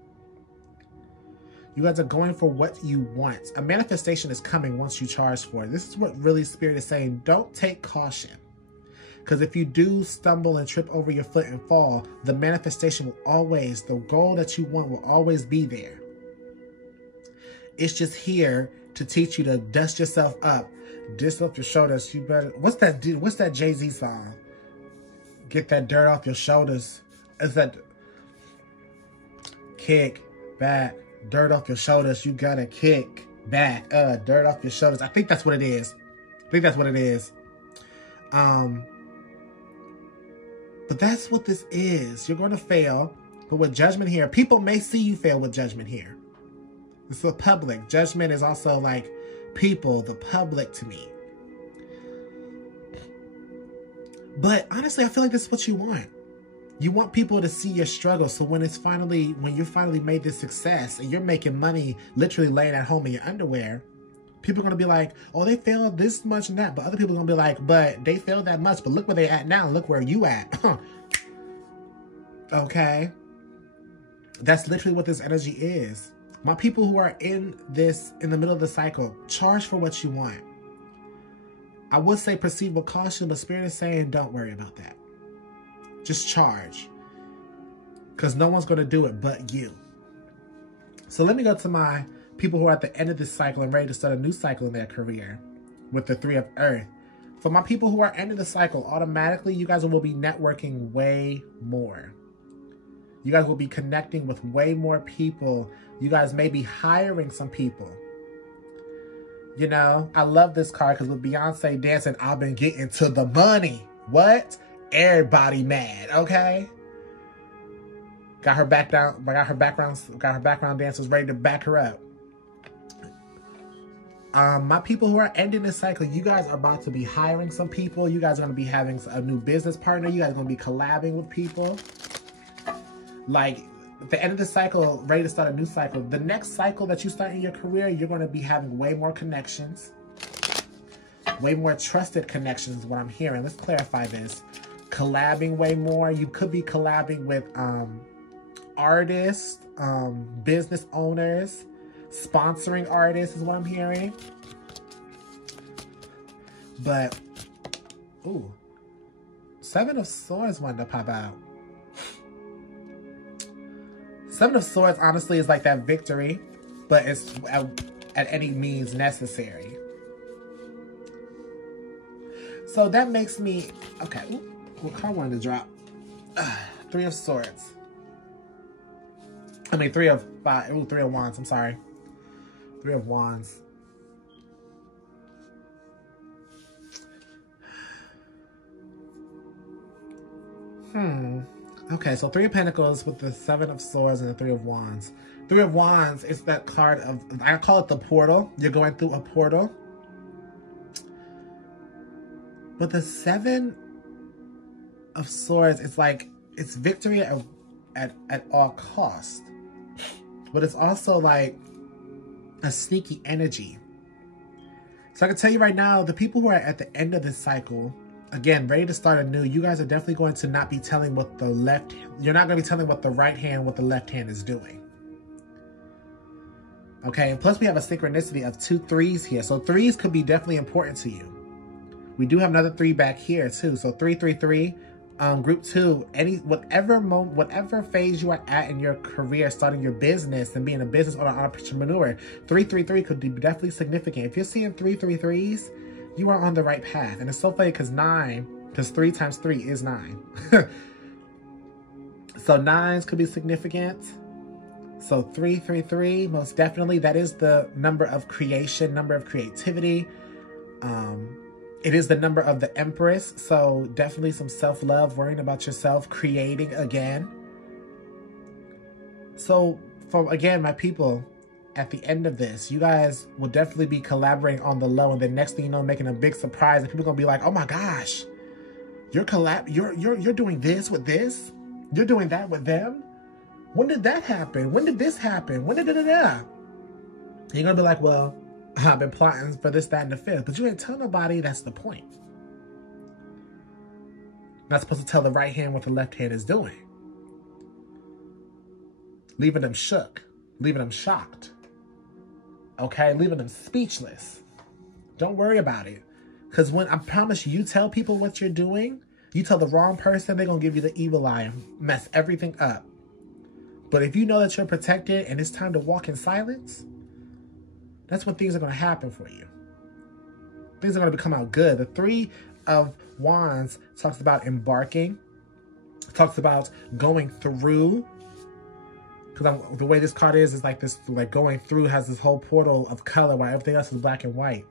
You guys are going for what you want. A manifestation is coming once you charge for it. This is what really Spirit is saying. Don't take caution. Because if you do stumble and trip over your foot and fall, the manifestation will always, the goal that you want will always be there. It's just here to teach you to dust yourself up, dust off your shoulders. You better, what's that Jay-Z song? Get that dirt off your shoulders. Is that kick back, dirt off your shoulders? You gotta kick back, dirt off your shoulders. I think that's what it is. But that's what this is. You're going to fail, but with Judgment here, people may see you fail with Judgment here. It's the public. Judgment is also like people, the public to me. But honestly, I feel like this is what you want. You want people to see your struggle. So when you finally made this success and you're making money literally laying at home in your underwear, people are going to be like, oh, they failed this much and that. But other people are going to be like, but they failed that much. But look where they at now. Look where you at. Okay. That's literally what this energy is. My people who are in the middle of the cycle, charge for what you want. I would say proceed with caution, but Spirit is saying don't worry about that. Just charge. Because no one's going to do it but you. So let me go to my people who are at the end of this cycle and ready to start a new cycle in their career with the Three of Earth. For my people who are ending the cycle, automatically you guys will be networking way more. You guys will be connecting with way more people. You guys may be hiring some people. You know, I love this card because with Beyonce dancing, I've been getting to the money. What? Everybody mad, okay? Got her background dancers ready to back her up. My people who are ending this cycle, you guys are about to be hiring some people. You guys are going to be having a new business partner. You guys are going to be collabing with people. Like, at the end of the cycle, ready to start a new cycle. The next cycle that you start in your career, you're going to be having way more connections. Way more trusted connections is what I'm hearing. Let's clarify this. Collabing way more. You could be collabing with artists, business owners, sponsoring artists is what I'm hearing. But, ooh, Seven of Swords wanted to pop out. Seven of Swords, honestly, is like that victory, but it's at any means necessary. So that makes me, okay, what card wanted to drop? Three of Swords. I mean, Three of Wands, I'm sorry. Three of Wands. Okay, so Three of Pentacles with the Seven of Swords and the Three of Wands. Three of Wands is that card of, I call it the portal. You're going through a portal. But the Seven of Swords, it's like, it's victory at all costs. But it's also like a sneaky energy. So I can tell you right now, the people who are at the end of this cycle, again, ready to start anew, you guys are definitely going to not be telling what the left, you're not going to be telling what the right hand, what the left hand is doing. Okay, and plus we have a synchronicity of 2 3s here. So 3s could be definitely important to you. We do have another 3 back here too. So 3 3 3. Group 2, whatever phase you are at in your career, starting your business and being a business owner, entrepreneur, 333 could be definitely significant. If you're seeing 333s, you are on the right path. And it's so funny because 3 times 3 is 9. So 9s could be significant. So 333, most definitely, that is the number of creation, number of creativity. It is the number of the Empress, so definitely some self-love, worrying about yourself, creating again. So, again, my people, at the end of this, you guys will definitely be collaborating on the low, and then next thing you know, making a big surprise, and people are gonna be like, "Oh my gosh, you're doing this with this, you're doing that with them. When did that happen? When did this happen? When did da-da-da?" You're gonna be like, "Well, I've been plotting for this, that, and the fifth." But you ain't tell nobody that's the point. Not supposed to tell the right hand what the left hand is doing. Leaving them shook. Leaving them shocked. Okay? Leaving them speechless. Don't worry about it. Because when I promise you tell people what you're doing, you tell the wrong person, they're going to give you the evil eye and mess everything up. But if you know that you're protected and it's time to walk in silence, that's when things are going to happen for you. Things are going to come out good. The Three of Wands talks about embarking. Talks about going through. Because the way this card is like this, like going through has this whole portal of color while everything else is black and white.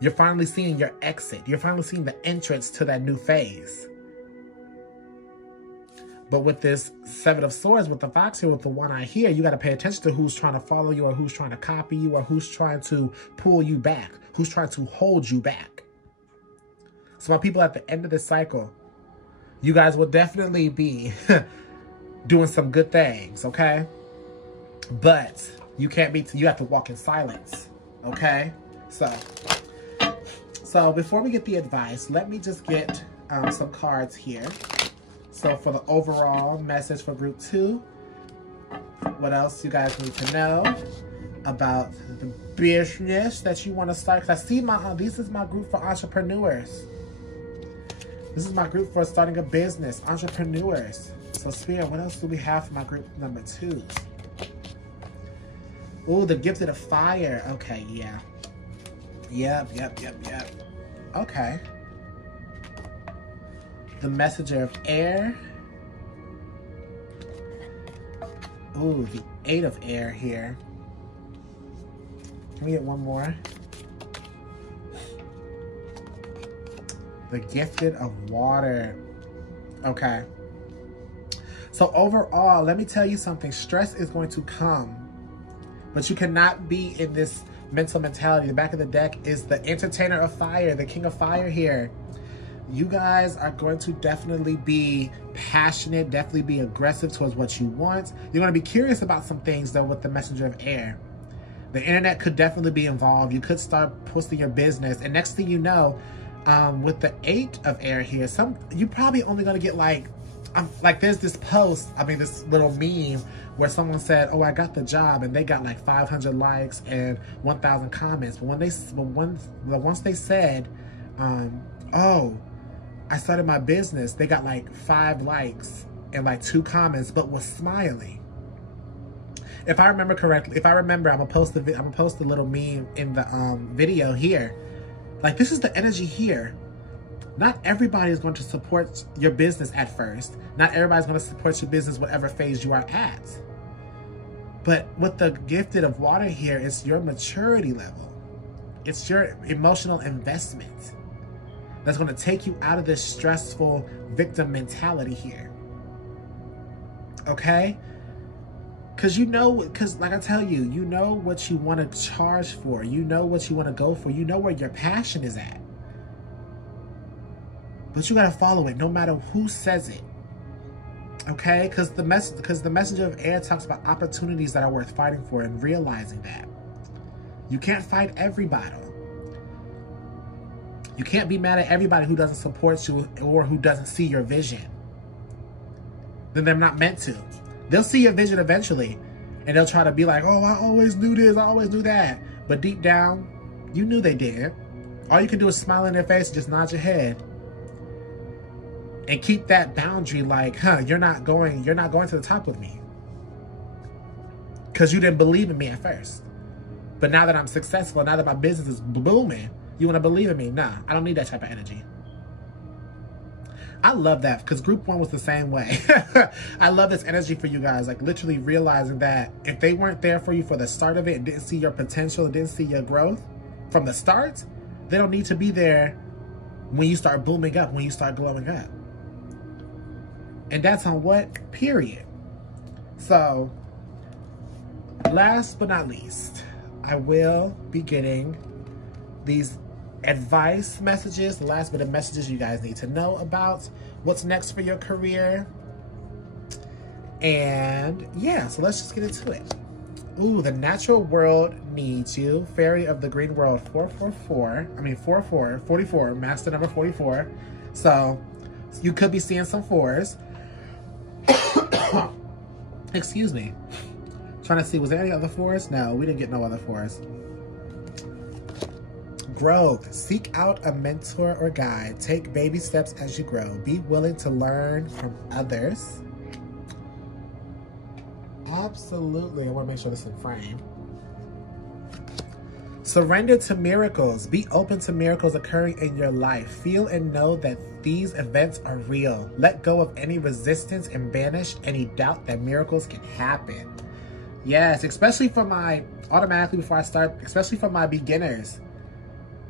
You're finally seeing your exit. You're finally seeing the entrance to that new phase. But with this Seven of Swords, with the Fox here, with the one eye here, you got to pay attention to who's trying to follow you or who's trying to copy you or who's trying to pull you back, who's trying to hold you back. So my people, at the end of this cycle, you guys will definitely be doing some good things, okay? But you can't be, you have to walk in silence, okay? So before we get the advice, let me just get some cards here. So for the overall message for group 2, what else you guys need to know about the business that you want to start. Because I see this is my group for entrepreneurs. This is my group for starting a business, entrepreneurs. So Spirit, what else do we have for my group number 2? Ooh, the gifted of fire. Okay, yeah. Yep. Okay. The messenger of air. Ooh, the 8 of air here. Can we get one more? The gifted of water. Okay. So overall, let me tell you something. Stress is going to come. But you cannot be in this mental mentality. The back of the deck is the entertainer of fire, the king of fire here. You guys are going to definitely be passionate, definitely be aggressive towards what you want. You're going to be curious about some things, though, with the messenger of air. The internet could definitely be involved. You could start posting your business. And next thing you know, with the 8 of air here, you're probably only going to get like there's this post, this little meme where someone said, oh, I got the job, and they got like 500 likes and 1,000 comments. But once they said, oh, I started my business, they got like 5 likes and like 2 comments, but was smiling. If I remember correctly, I'm gonna post a little meme in the video here. Like, this is the energy here. Not everybody is going to support your business at first. Not everybody's going to support your business whatever phase you are at. But with the gifted of water here, it's your maturity level. It's your emotional investment that's going to take you out of this stressful victim mentality here. Okay? Because like I tell you, you know what you want to charge for. You know what you want to go for. You know where your passion is at. But you got to follow it no matter who says it. Okay? Because the messenger of air talks about opportunities that are worth fighting for and realizing that. You can't fight everybody. You can't be mad at everybody who doesn't support you or who doesn't see your vision. Then they're not meant to. They'll see your vision eventually, and they'll try to be like, oh, I always knew this, I always knew that. But deep down, you knew they did. All you can do is smile in their face and just nod your head. And keep that boundary like, you're not going to the top with me. Because you didn't believe in me at first. But now that I'm successful, now that my business is booming, you want to believe in me? Nah, I don't need that type of energy. I love that, because group 1 was the same way. I love this energy for you guys, like literally realizing that if they weren't there for you for the start of it and didn't see your potential and didn't see your growth from the start, they don't need to be there when you start booming up, when you start glowing up. And that's on what? Period. So, last but not least, I will be getting these advice messages, the last bit of messages you guys need to know about what's next for your career. And yeah, so let's just get into it. Ooh, the natural world needs you. Fairy of the green world, 44, master number 44. So you could be seeing some 4s. Excuse me. Trying to see, was there any other 4s? No, we didn't get no other 4s. Growth. Seek out a mentor or guide. Take baby steps as you grow. Be willing to learn from others. Absolutely. I want to make sure this is in frame. Surrender to miracles. Be open to miracles occurring in your life. Feel and know that these events are real. Let go of any resistance and banish any doubt that miracles can happen. Yes, especially for my, automatically before I start, especially for my beginners.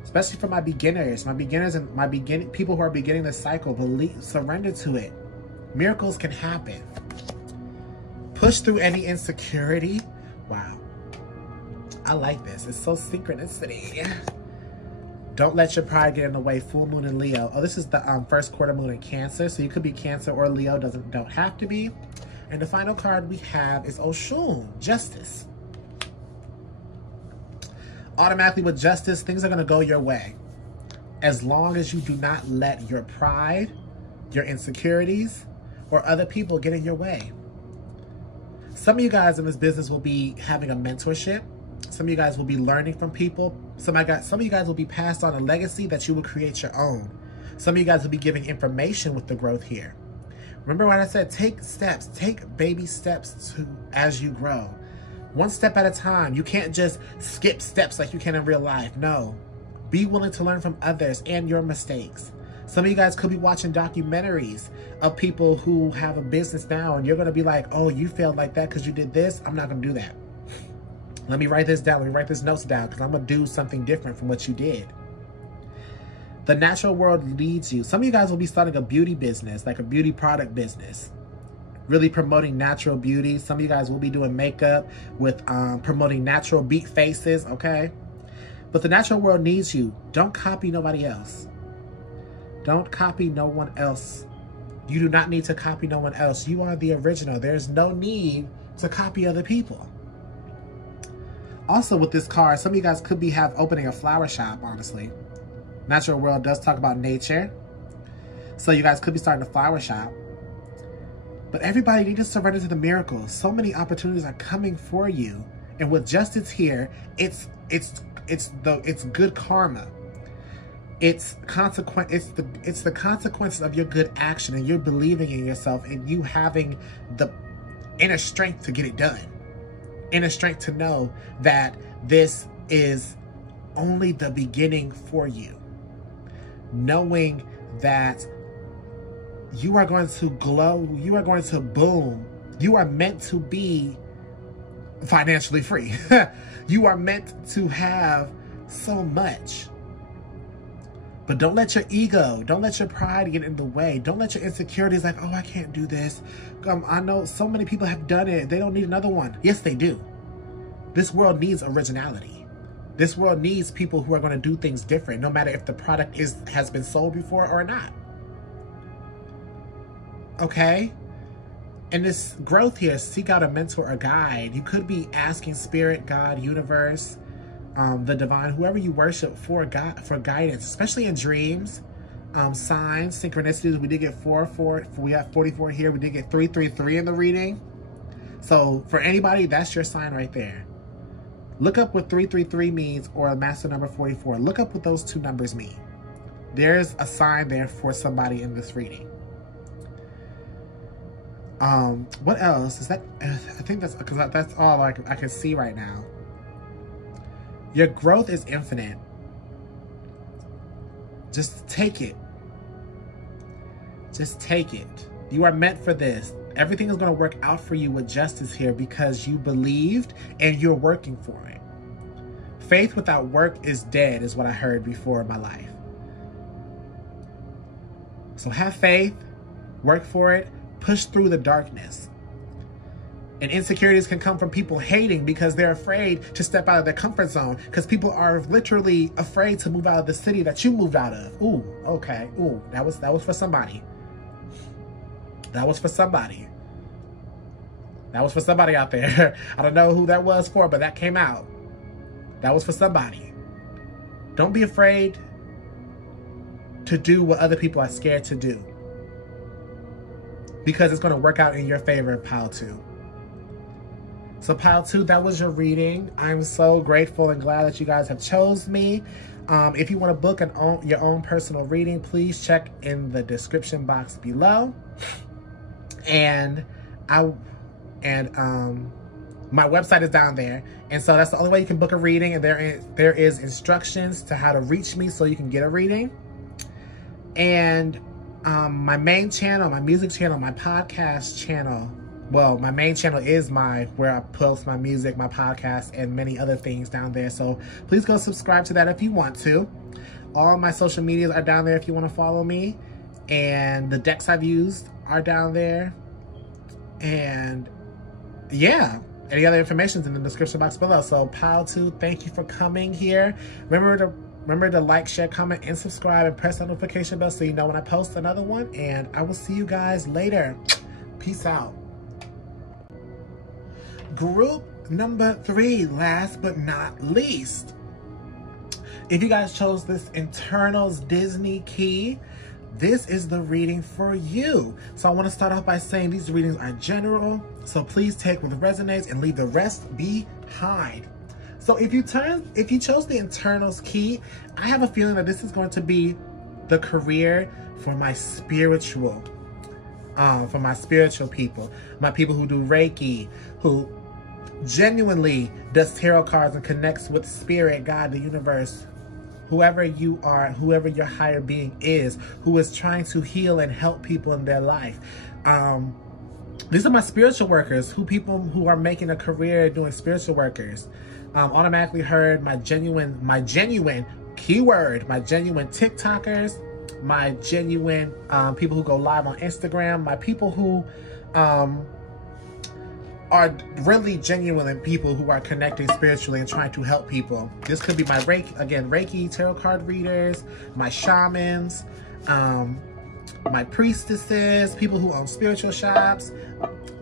Especially for my beginners and people who are beginning this cycle, surrender to it. Miracles can happen. Push through any insecurity. Wow. I like this. It's so synchronicity. Don't let your pride get in the way. Full moon in Leo. Oh, this is the first quarter moon in Cancer. So you could be Cancer or Leo. Don't have to be. And the final card we have is Osho, Justice. Automatically with Justice, things are going to go your way. As long as you do not let your pride, your insecurities, or other people get in your way. Some of you guys in this business will be having a mentorship. Some of you guys will be learning from people. Some of you guys will be passed on a legacy that you will create your own. Some of you guys will be giving information with the growth here. Remember what I said, take steps, take baby steps as you grow. One step at a time. You can't just skip steps like you can in real life. No. Be willing to learn from others and your mistakes. Some of you guys could be watching documentaries of people who have a business now, and you're going to be like, oh, you failed like that because you did this. I'm not going to do that. Let me write this down. Let me write this notes down because I'm going to do something different from what you did. The natural world leads you. Some of you guys will be starting a beauty business, like a beauty product business. Really promoting natural beauty. Some of you guys will be doing makeup with promoting natural beat faces, okay? But the natural world needs you. Don't copy nobody else. Don't copy no one else. You do not need to copy no one else. You are the original. There's no need to copy other people. Also with this card, some of you guys could be opening a flower shop, honestly. Natural world does talk about nature. So you guys could be starting a flower shop. But everybody needs to surrender to the miracles. So many opportunities are coming for you. And with justice here, it's good karma. It's the consequences of your good action, and you're believing in yourself, and you having the inner strength to get it done. Inner strength to know that this is only the beginning for you. Knowing that you are going to glow, you are going to boom. You are meant to be financially free. You are meant to have so much. But don't let your ego, don't let your pride get in the way. Don't let your insecurities like, oh, I can't do this. I know so many people have done it. They don't need another one. Yes, they do. This world needs originality. This world needs people who are going to do things different, no matter if the product has been sold before or not. Okay? In this growth here, seek out a mentor or guide. You could be asking spirit, God, universe, the divine, whoever you worship for guidance, especially in dreams, signs, synchronicities. We did get 4. We have 44 here. We did get 333 in the reading. So for anybody, that's your sign right there. Look up what 333 means, or master number 44. Look up what those two numbers mean. There's a sign there for somebody in this reading. What else is that? I think that's because that's all I can see right now. Your growth is infinite. Just take it. Just take it. You are meant for this. Everything is going to work out for you with justice here because you believed and you're working for it. Faith without work is dead, is what I heard before in my life. So have faith, work for it, push through the darkness. And insecurities can come from people hating because they're afraid to step out of their comfort zone, because people are literally afraid to move out of the city that you moved out of. Ooh, okay. Ooh, that was for somebody. That was for somebody. That was for somebody out there. I don't know who that was for, but that came out. That was for somebody. Don't be afraid to do what other people are scared to do, because it's going to work out in your favor, pile 2. So pile 2, that was your reading. I'm so grateful and glad that you guys have chose me. If you want to book your own personal reading, please check in the description box below. And my website is down there, and so that's the only way you can book a reading. And there is instructions to how to reach me so you can get a reading. And my main channel, my music channel, my podcast channel. Well, my main channel is where I post my music, my podcast, and many other things down there. So please go subscribe to that if you want to. All my social medias are down there if you want to follow me. And the decks I've used are down there. And yeah, any other information is in the description box below. So pile 2, thank you for coming here. Remember to like, share, comment, and subscribe, and press that notification bell so you know when I post another one. And I will see you guys later. Peace out. Group number 3, last but not least. If you guys chose this Internals Disney key, this is the reading for you. So I want to start off by saying these readings are general, so please take what resonates and leave the rest behind. So if you chose the Internals key, I have a feeling that this is going to be the career for my spiritual people, my people who do Reiki, who genuinely does tarot cards and connects with spirit, God, the universe, whoever you are, whoever your higher being is, who is trying to heal and help people in their life. These are my spiritual workers, people who are making a career doing spiritual workers. Automatically heard my genuine keyword, my genuine TikTokers, my genuine people who go live on Instagram, my people who are really genuine people who are connecting spiritually and trying to help people. This could be my Reiki tarot card readers, my shamans, my priestesses, people who own spiritual shops.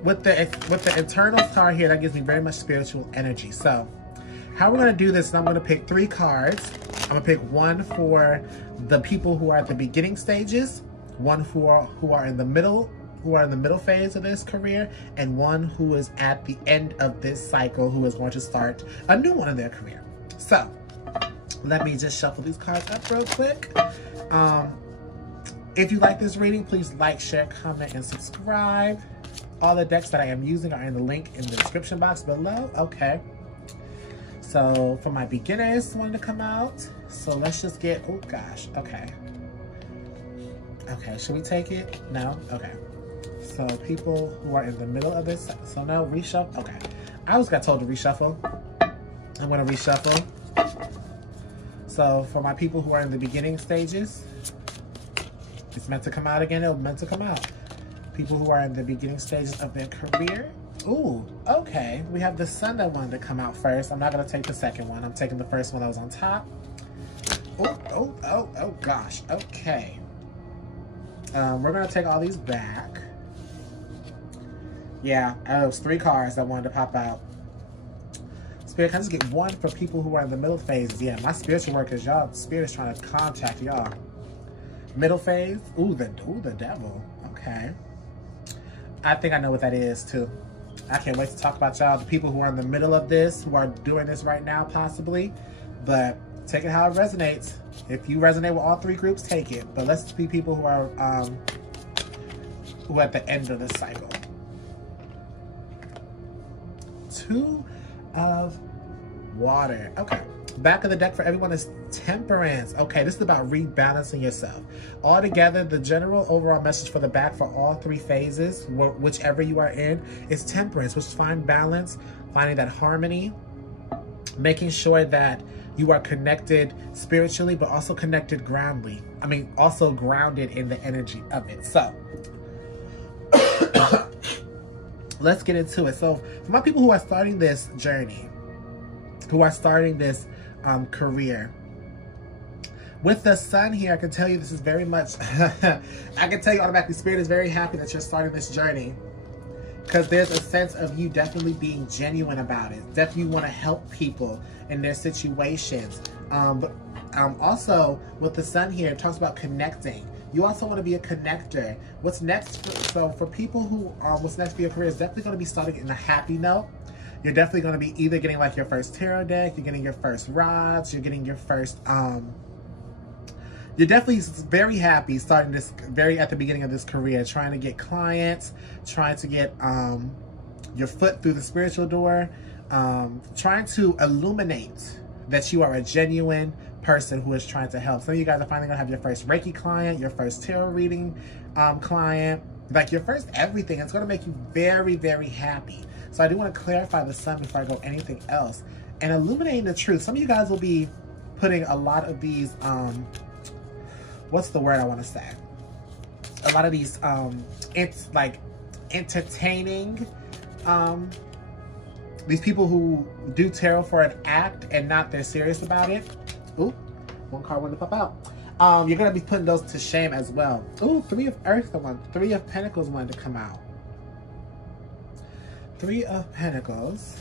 With the internal card here, that gives me very much spiritual energy. So how we're going to do this is I'm going to pick 3 cards. I'm going to pick one for the people who are at the beginning stages, one who are in the middle phase of this career, and one who is at the end of this cycle who is going to start a new one in their career. So let me just shuffle these cards up real quick. If you like this reading, please like, share, comment, and subscribe. All the decks that I am using are in the link in the description box below. Okay. So for my beginners wanting to come out, so let's just get, oh gosh, okay. Okay, should we take it? No? Okay. So people who are in the middle of this, so now reshuffle, okay. I just got told to reshuffle. I'm gonna reshuffle. So for my people who are in the beginning stages, it's meant to come out again, it's meant to come out. People who are in the beginning stages of their career. Ooh, okay. We have the Sun that wanted to come out first. I'm not gonna take the second one. I'm taking the first one that was on top. Oh gosh, okay. We're gonna take all these back. Yeah, it was 3 cards that wanted to pop out. Spirit, can I just get one for people who are in the middle phases? Yeah, my spiritual workers, y'all, Spirit's trying to contact y'all. Middle phase, ooh, the devil, okay. I think I know what that is too. I can't wait to talk about y'all, the people who are in the middle of this, who are doing this right now possibly, but take it how it resonates. If you resonate with all 3 groups, take it. But let's be people who are at the end of the cycle. 2 of water. Okay. Back of the deck for everyone is Temperance. Okay, this is about rebalancing yourself. Altogether, the general overall message for the back for all 3 phases, whichever you are in, is Temperance, which is find balance, finding that harmony, making sure that you are connected spiritually, but also connected groundly. I mean, also grounded in the energy of it. So, let's get into it. So, for my people who are starting this journey, who are starting this career, with the Sun here, I can tell you this is very much, I can tell you automatically, Spirit is very happy that you're starting this journey, because there's a sense of you definitely being genuine about it. Definitely want to help people in their situations. But also, with the Sun here, it talks about connecting. You also want to be a connector. What's next? So for people who, what's next for your career is definitely going to be starting in a happy note. You're definitely going to be either getting like your first tarot deck, you're getting your first rods, you're getting your first, you're definitely very happy starting this very at the beginning of this career, trying to get clients, trying to get your foot through the spiritual door, trying to illuminate that you are a genuine person who is trying to help. Some of you guys are finally going to have your first Reiki client, your first tarot reading client, like your first everything. It's going to make you very, very happy. So I do want to clarify the Sun before I go anything else. And illuminating the truth. Some of you guys will be putting a lot of these, what's the word I want to say? A lot of these, it's like entertaining, these people who do tarot for an act and not they're serious about it. Ooh, one card wanted to pop out. You're going to be putting those to shame as well. Ooh, 3 of Earth, 3 of Pentacles wanted to come out. 3 of Pentacles.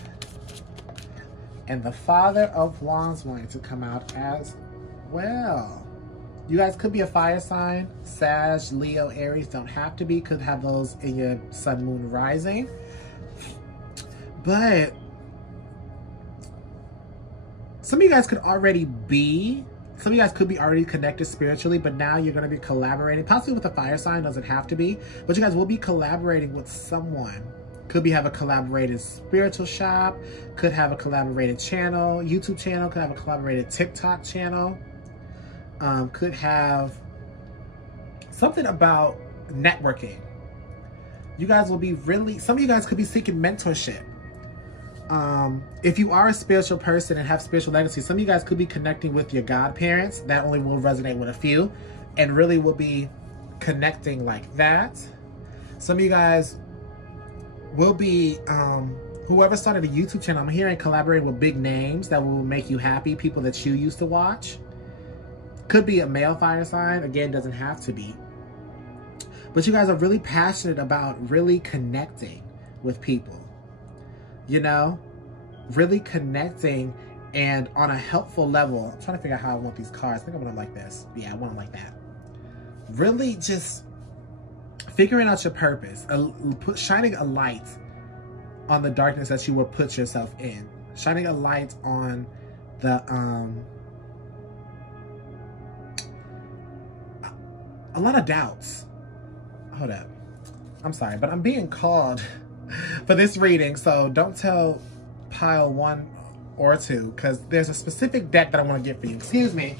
And the Father of Wands wanted to come out as well. You guys could be a fire sign. Sag, Leo, Aries, don't have to be. Could have those in your sun, moon, rising. But some of you guys could already be, some of you guys could be already connected spiritually, but now you're going to be collaborating, possibly with a fire sign, doesn't have to be, but you guys will be collaborating with someone. Could be have a collaborated spiritual shop, could have a collaborated channel, YouTube channel, could have a collaborated TikTok channel, could have something about networking. You guys will be really, some of you guys could be seeking mentorship. If you are a spiritual person and have spiritual legacy, some of you guys could be connecting with your godparents. That only will resonate with a few and really will be connecting like that. Some of you guys will be, whoever started a YouTube channel, I'm hearing collaborating with big names that will make you happy, people that you used to watch. Could be a male fire sign, again, doesn't have to be. But you guys are really passionate about really connecting with people. You know, really connecting and on a helpful level. I'm trying to figure out how I want these cards. I think I want them like this. Yeah, I want them like that. Really just figuring out your purpose. Shining a light on the darkness that you will put yourself in. Shining a light on the, a lot of doubts. Hold up. I'm sorry, but I'm being called for this reading, so don't tell pile 1 or 2, because there's a specific deck that I want to get for you. Excuse me.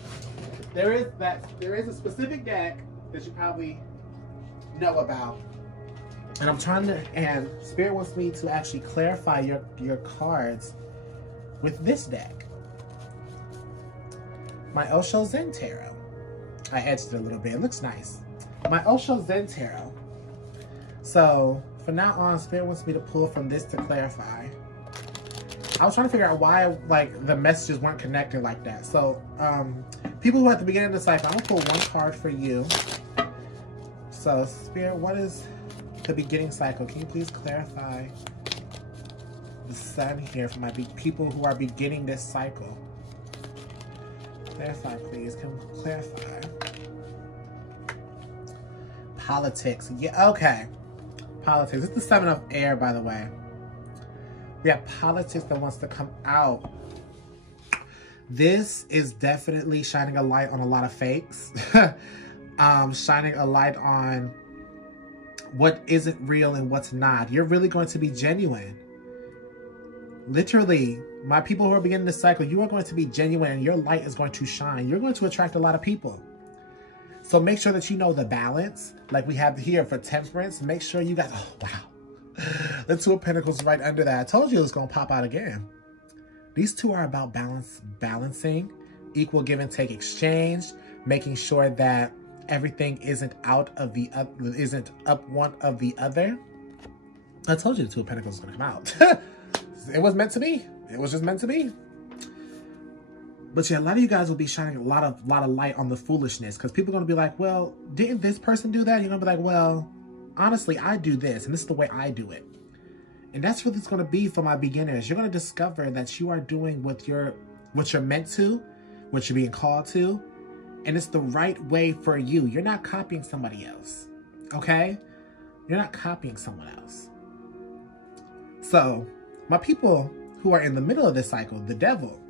There is a specific deck that you probably know about, and I'm trying to, and Spirit wants me to actually clarify your cards with this deck. My Osho Zen Tarot. I edged it a little bit. It looks nice. My Osho Zen Tarot. So from now on, Spirit wants me to pull from this to clarify. I was trying to figure out why, like, the messages weren't connected like that. So, people who are at the beginning of the cycle, I'm gonna pull one card for you. So, Spirit, what is the beginning cycle? Can you please clarify the sun here for my people who are beginning this cycle? Clarify, please. Can we clarify? Politics. Yeah, okay. Politics. It's the 7 of air, by the way. We have politics that wants to come out. This is definitely shining a light on a lot of fakes. Shining a light on what isn't real and what's not. You're really going to be genuine. Literally, my people who are beginning this cycle, you are going to be genuine and your light is going to shine. You're going to attract a lot of people. So make sure that you know the balance, like we have here for temperance. Make sure you got, oh, wow. The 2 of Pentacles right under that. I told you it was going to pop out again. These 2 are about balancing, equal give and take exchange, making sure that everything isn't out of the, isn't up one of the other. I told you the 2 of Pentacles was going to come out. It was meant to be. It was just meant to be. But yeah, a lot of you guys will be shining a lot of light on the foolishness, because people are going to be like, well, didn't this person do that? You're going to be like, well, honestly, I do this, and this is the way I do it. And that's what it's going to be for my beginners. You're going to discover that you are doing what you're meant to, what you're being called to, and it's the right way for you. You're not copying somebody else, okay? You're not copying someone else. So, my people who are in the middle of this cycle, the devil,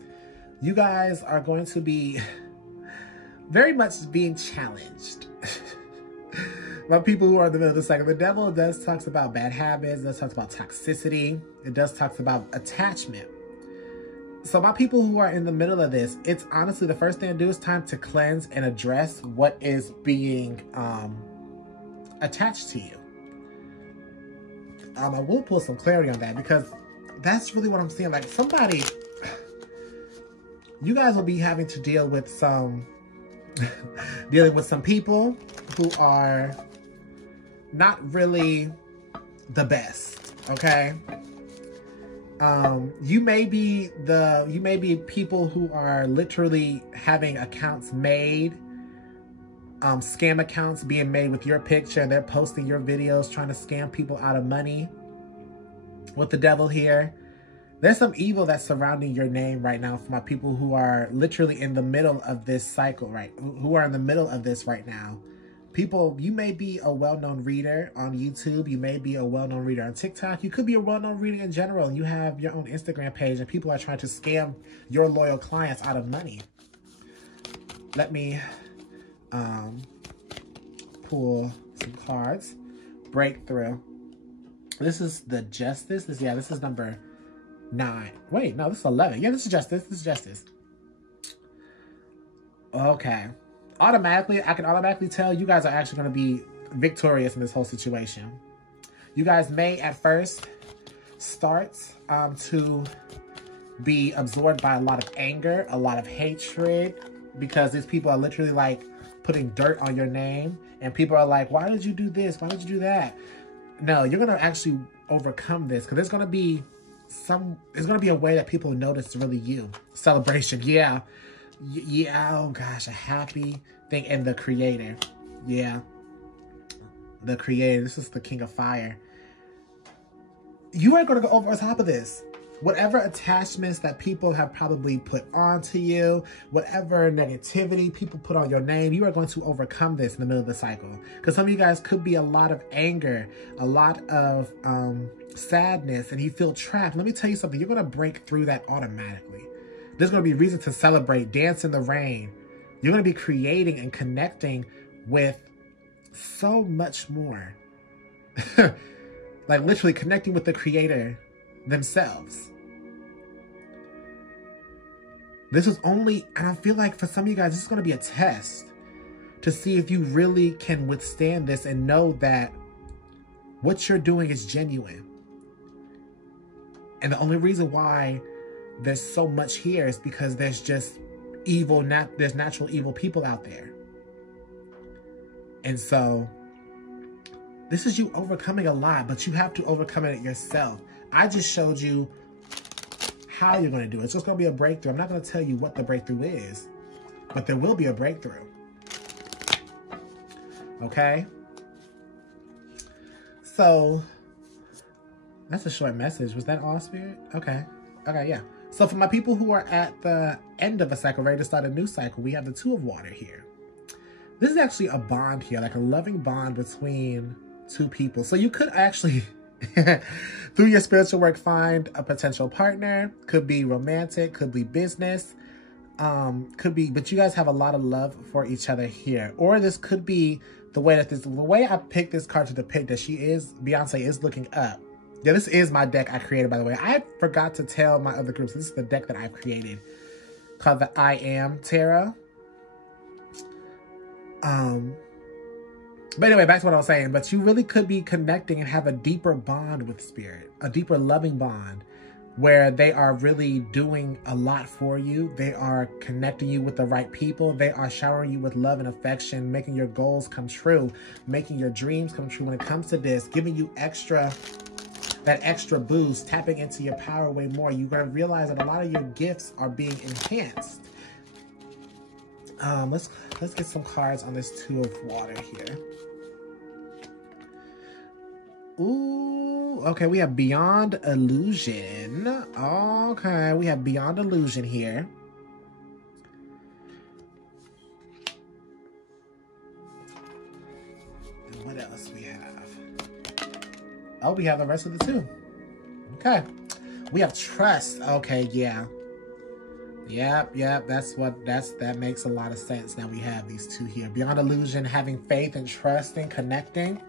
you guys are going to be very much being challenged. My people who are in the middle of the cycle, the devil does talks about bad habits, does talks about toxicity, it does talks about attachment. So my people who are in the middle of this, it's honestly the first thing to do is time to cleanse and address what is being attached to you. I will pull some clarity on that, because that's really what I'm seeing. Like, somebody, you guys will be having to deal with some, dealing with some people who are not really the best, okay? You may be people who are literally having accounts made, scam accounts being made with your picture, and they're posting your videos trying to scam people out of money with the devil here. There's some evil that's surrounding your name right now for my people who are literally in the middle of this cycle, right? Who are in the middle of this right now. People, you may be a well-known reader on YouTube. You may be a well-known reader on TikTok. You could be a well-known reader in general. And you have your own Instagram page and people are trying to scam your loyal clients out of money. Let me pull some cards. Breakthrough. This is the Justice. This is number 9. Wait, no, this is 11. Yeah, this is Justice. This is Justice. Okay. I can automatically tell you guys are actually going to be victorious in this whole situation. You guys may at first start to be absorbed by a lot of anger, a lot of hatred, because these people are literally like putting dirt on your name. And people are like, why did you do this? Why did you do that? No, you're going to actually overcome this because there's going to be a way that people notice it's really you. Celebration. Yeah. Yeah. Oh gosh, a happy thing. And the Creator. Yeah. The Creator. This is the King of Fire. You are going to go over on top of this. Whatever attachments that people have probably put onto you, whatever negativity people put on your name, you are going to overcome this in the middle of the cycle. Because some of you guys could be a lot of anger, a lot of sadness, and you feel trapped. Let me tell you something. You're going to break through that automatically. There's going to be reason to celebrate, dance in the rain. You're going to be creating and connecting with so much more. Like literally connecting with the Creator themselves. This is only, and I feel like for some of you guys, this is going to be a test to see if you really can withstand this and know that what you're doing is genuine. And the only reason why there's so much here is because there's just evil, there's natural evil people out there. And so this is you overcoming a lot, but you have to overcome it yourself. I just showed you how you're going to do it. It's just going to be a breakthrough. I'm not going to tell you what the breakthrough is, but there will be a breakthrough. Okay? So, that's a short message. Was that all, Spirit? Okay. Okay, yeah. So for my people who are at the end of a cycle, ready to start a new cycle, we have the Two of Water here. This is actually a bond here, like a loving bond between two people. So you could actually... through your spiritual work, find a potential partner. Could be romantic, could be business, could be, but you guys have a lot of love for each other here. Or this could be the way that the way I picked this card to depict that Beyonce is looking up. Yeah, this is my deck I created, by the way. I forgot to tell my other groups, this is the deck that I've created called the I Am Tarot. But anyway, back to what I was saying. But you really could be connecting and have a deeper bond with Spirit. A deeper loving bond where they are really doing a lot for you. They are connecting you with the right people. They are showering you with love and affection, making your goals come true, making your dreams come true when it comes to this, giving you that extra boost, tapping into your power way more. You're going to realize that a lot of your gifts are being enhanced. Let's get some cards on this Two of Water here. Ooh, okay, we have Beyond Illusion. Okay, we have Beyond Illusion here. And what else we have? Oh, we have the rest of the two. Okay. We have Trust. Okay, yeah. Yep, that makes a lot of sense. Now we have these two here. Beyond Illusion, having faith and trusting, connecting.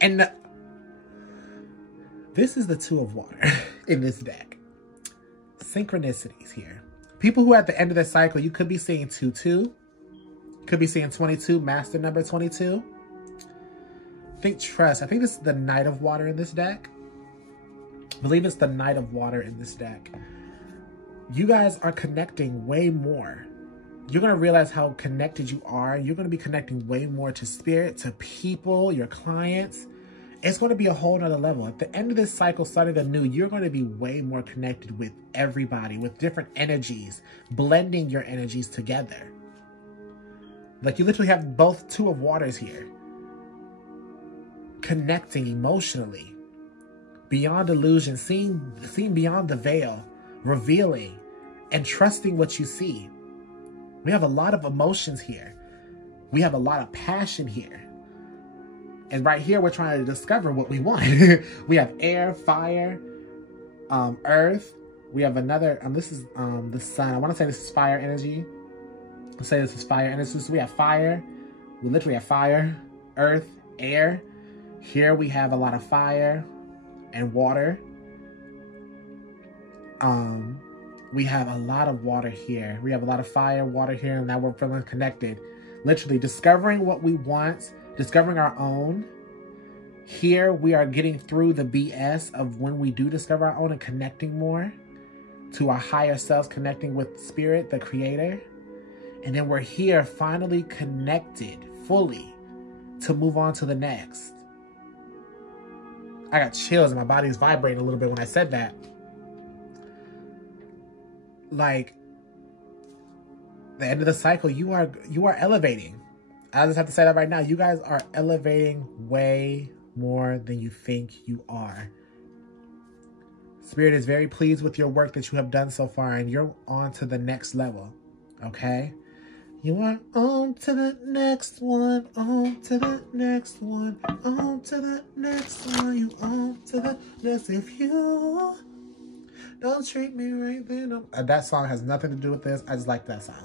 And this is the Two of Water in this deck. Synchronicities here. People who are at the end of the cycle, you could be seeing 2-2. Could be seeing 22, master number 22. Think Trust. I think this is the Knight of Water in this deck. I believe it's the Knight of Water in this deck. You guys are connecting way more. You're going to realize how connected you are. You're going to be connecting way more to Spirit, to people, your clients. It's going to be a whole nother level. At the end of this cycle, starting anew, you're going to be way more connected with everybody, with different energies, blending your energies together. Like you literally have both Two of Waters here. Connecting emotionally. beyond illusion, seeing beyond the veil, revealing and trusting what you see. We have a lot of emotions here. We have a lot of passion here. And right here, we're trying to discover what we want. We have air, fire, earth. We have another, this is the sun. I want to say this is fire energy. Let's say this is fire energy. So we have fire. We literally have fire, earth, air. Here we have a lot of fire and water. We have a lot of water here. We have a lot of fire, water here, and now we're feeling connected. Literally discovering what we want, discovering our own. Here we are getting through the BS of when we do discover our own and connecting more to our higher selves, connecting with spirit, the creator. And then we're here finally connected fully to move on to the next. I got chills and my body's vibrating a little bit when I said that. Like, the end of the cycle, you are elevating. I just have to say that right now. You guys are elevating way more than you think you are. Spirit is very pleased with your work that you have done so far, and you're on to the next level, okay? You are on to the next one, on to the next one, on to the next one, you on to the next. If you don't treat me right, then that song has nothing to do with this. I just like that song.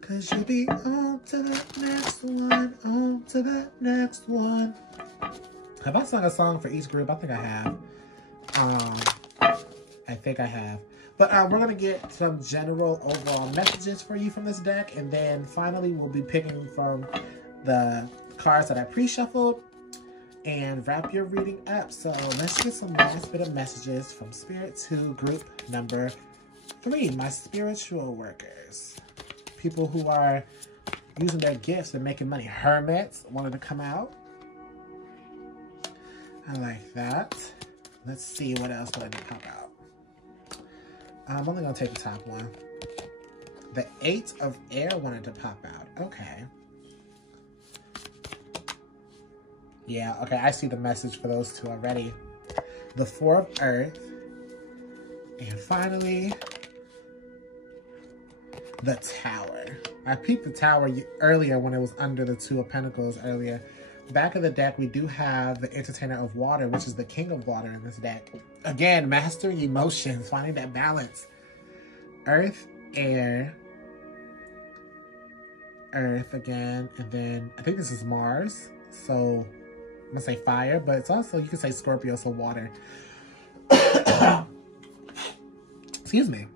Cause you'll be on to the next one, on to the next one. Have I sung a song for each group? I think I have. But we're going to get some general overall messages for you from this deck. And then finally, we'll be picking from the cards that I pre-shuffled and wrap your reading up. So let's get some last bit of messages from Spirit to group number 3, my spiritual workers. People who are using their gifts and making money. Hermits wanted to come out. I like that. Let's see what else wanted to pop out. I'm only going to take the top one. The 8 of Air wanted to pop out. Okay. Yeah, okay, I see the message for those two already. The 4 of Earth. And finally, the Tower. I peeped the Tower earlier when it was under the 2 of Pentacles earlier. Back of the deck, we do have the Entertainer of Water, which is the King of Water in this deck. Again, mastering emotions, finding that balance. Earth, Air, Earth again, and then I think this is Mars. So I'm gonna say fire, but it's also, you can say Scorpio, so water. Excuse me.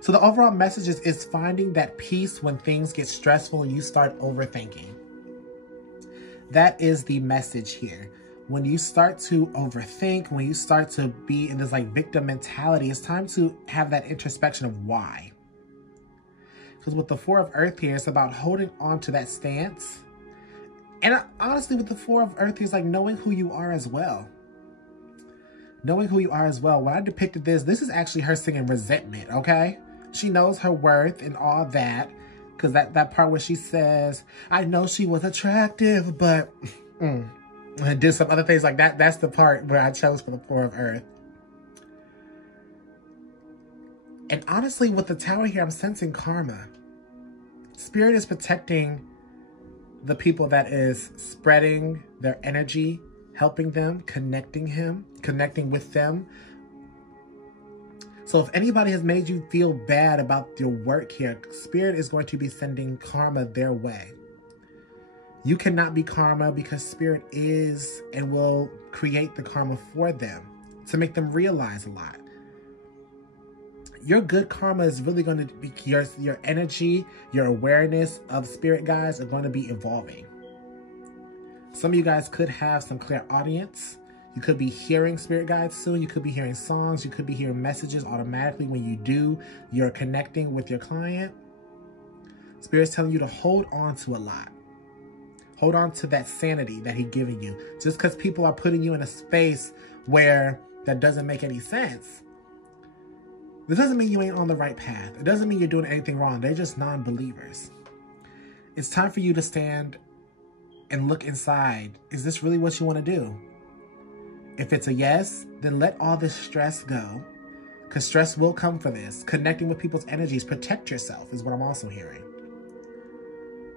So the overall message is finding that peace when things get stressful and you start overthinking. That is the message here. When you start to overthink, when you start to be in this like victim mentality, it's time to have that introspection of why. Because with the 4 of Earth here, it's about holding on to that stance. And honestly, with the 4 of Earth, it's like knowing who you are as well. Knowing who you are as well. When I depicted this is actually her singing Resentment, okay? She knows her worth and all that. Because that part where she says, I know she was attractive, but and did some other things like that. That's the part where I chose for the 4 of Earth. And honestly, with the Tower here, I'm sensing karma. Spirit is protecting the people that is spreading their energy, helping them, connecting with them. So if anybody has made you feel bad about your work here, Spirit is going to be sending karma their way. You cannot be karma because Spirit is and will create the karma for them to make them realize a lot. Your good karma is really going to be your energy, your awareness of Spirit guides are going to be evolving. Some of you guys could have some clairaudience. You could be hearing Spirit guides soon. You could be hearing songs. You could be hearing messages automatically. When you do, you're connecting with your client. Spirit's telling you to hold on to a lot. Hold on to that sanity that He's giving you. Just because people are putting you in a space where that doesn't make any sense, it doesn't mean you ain't on the right path. It doesn't mean you're doing anything wrong. They're just non-believers. It's time for you to stand and look inside. Is this really what you want to do? If it's a yes, then let all this stress go, because stress will come for this. Connecting with people's energies. Protect yourself is what I'm also hearing.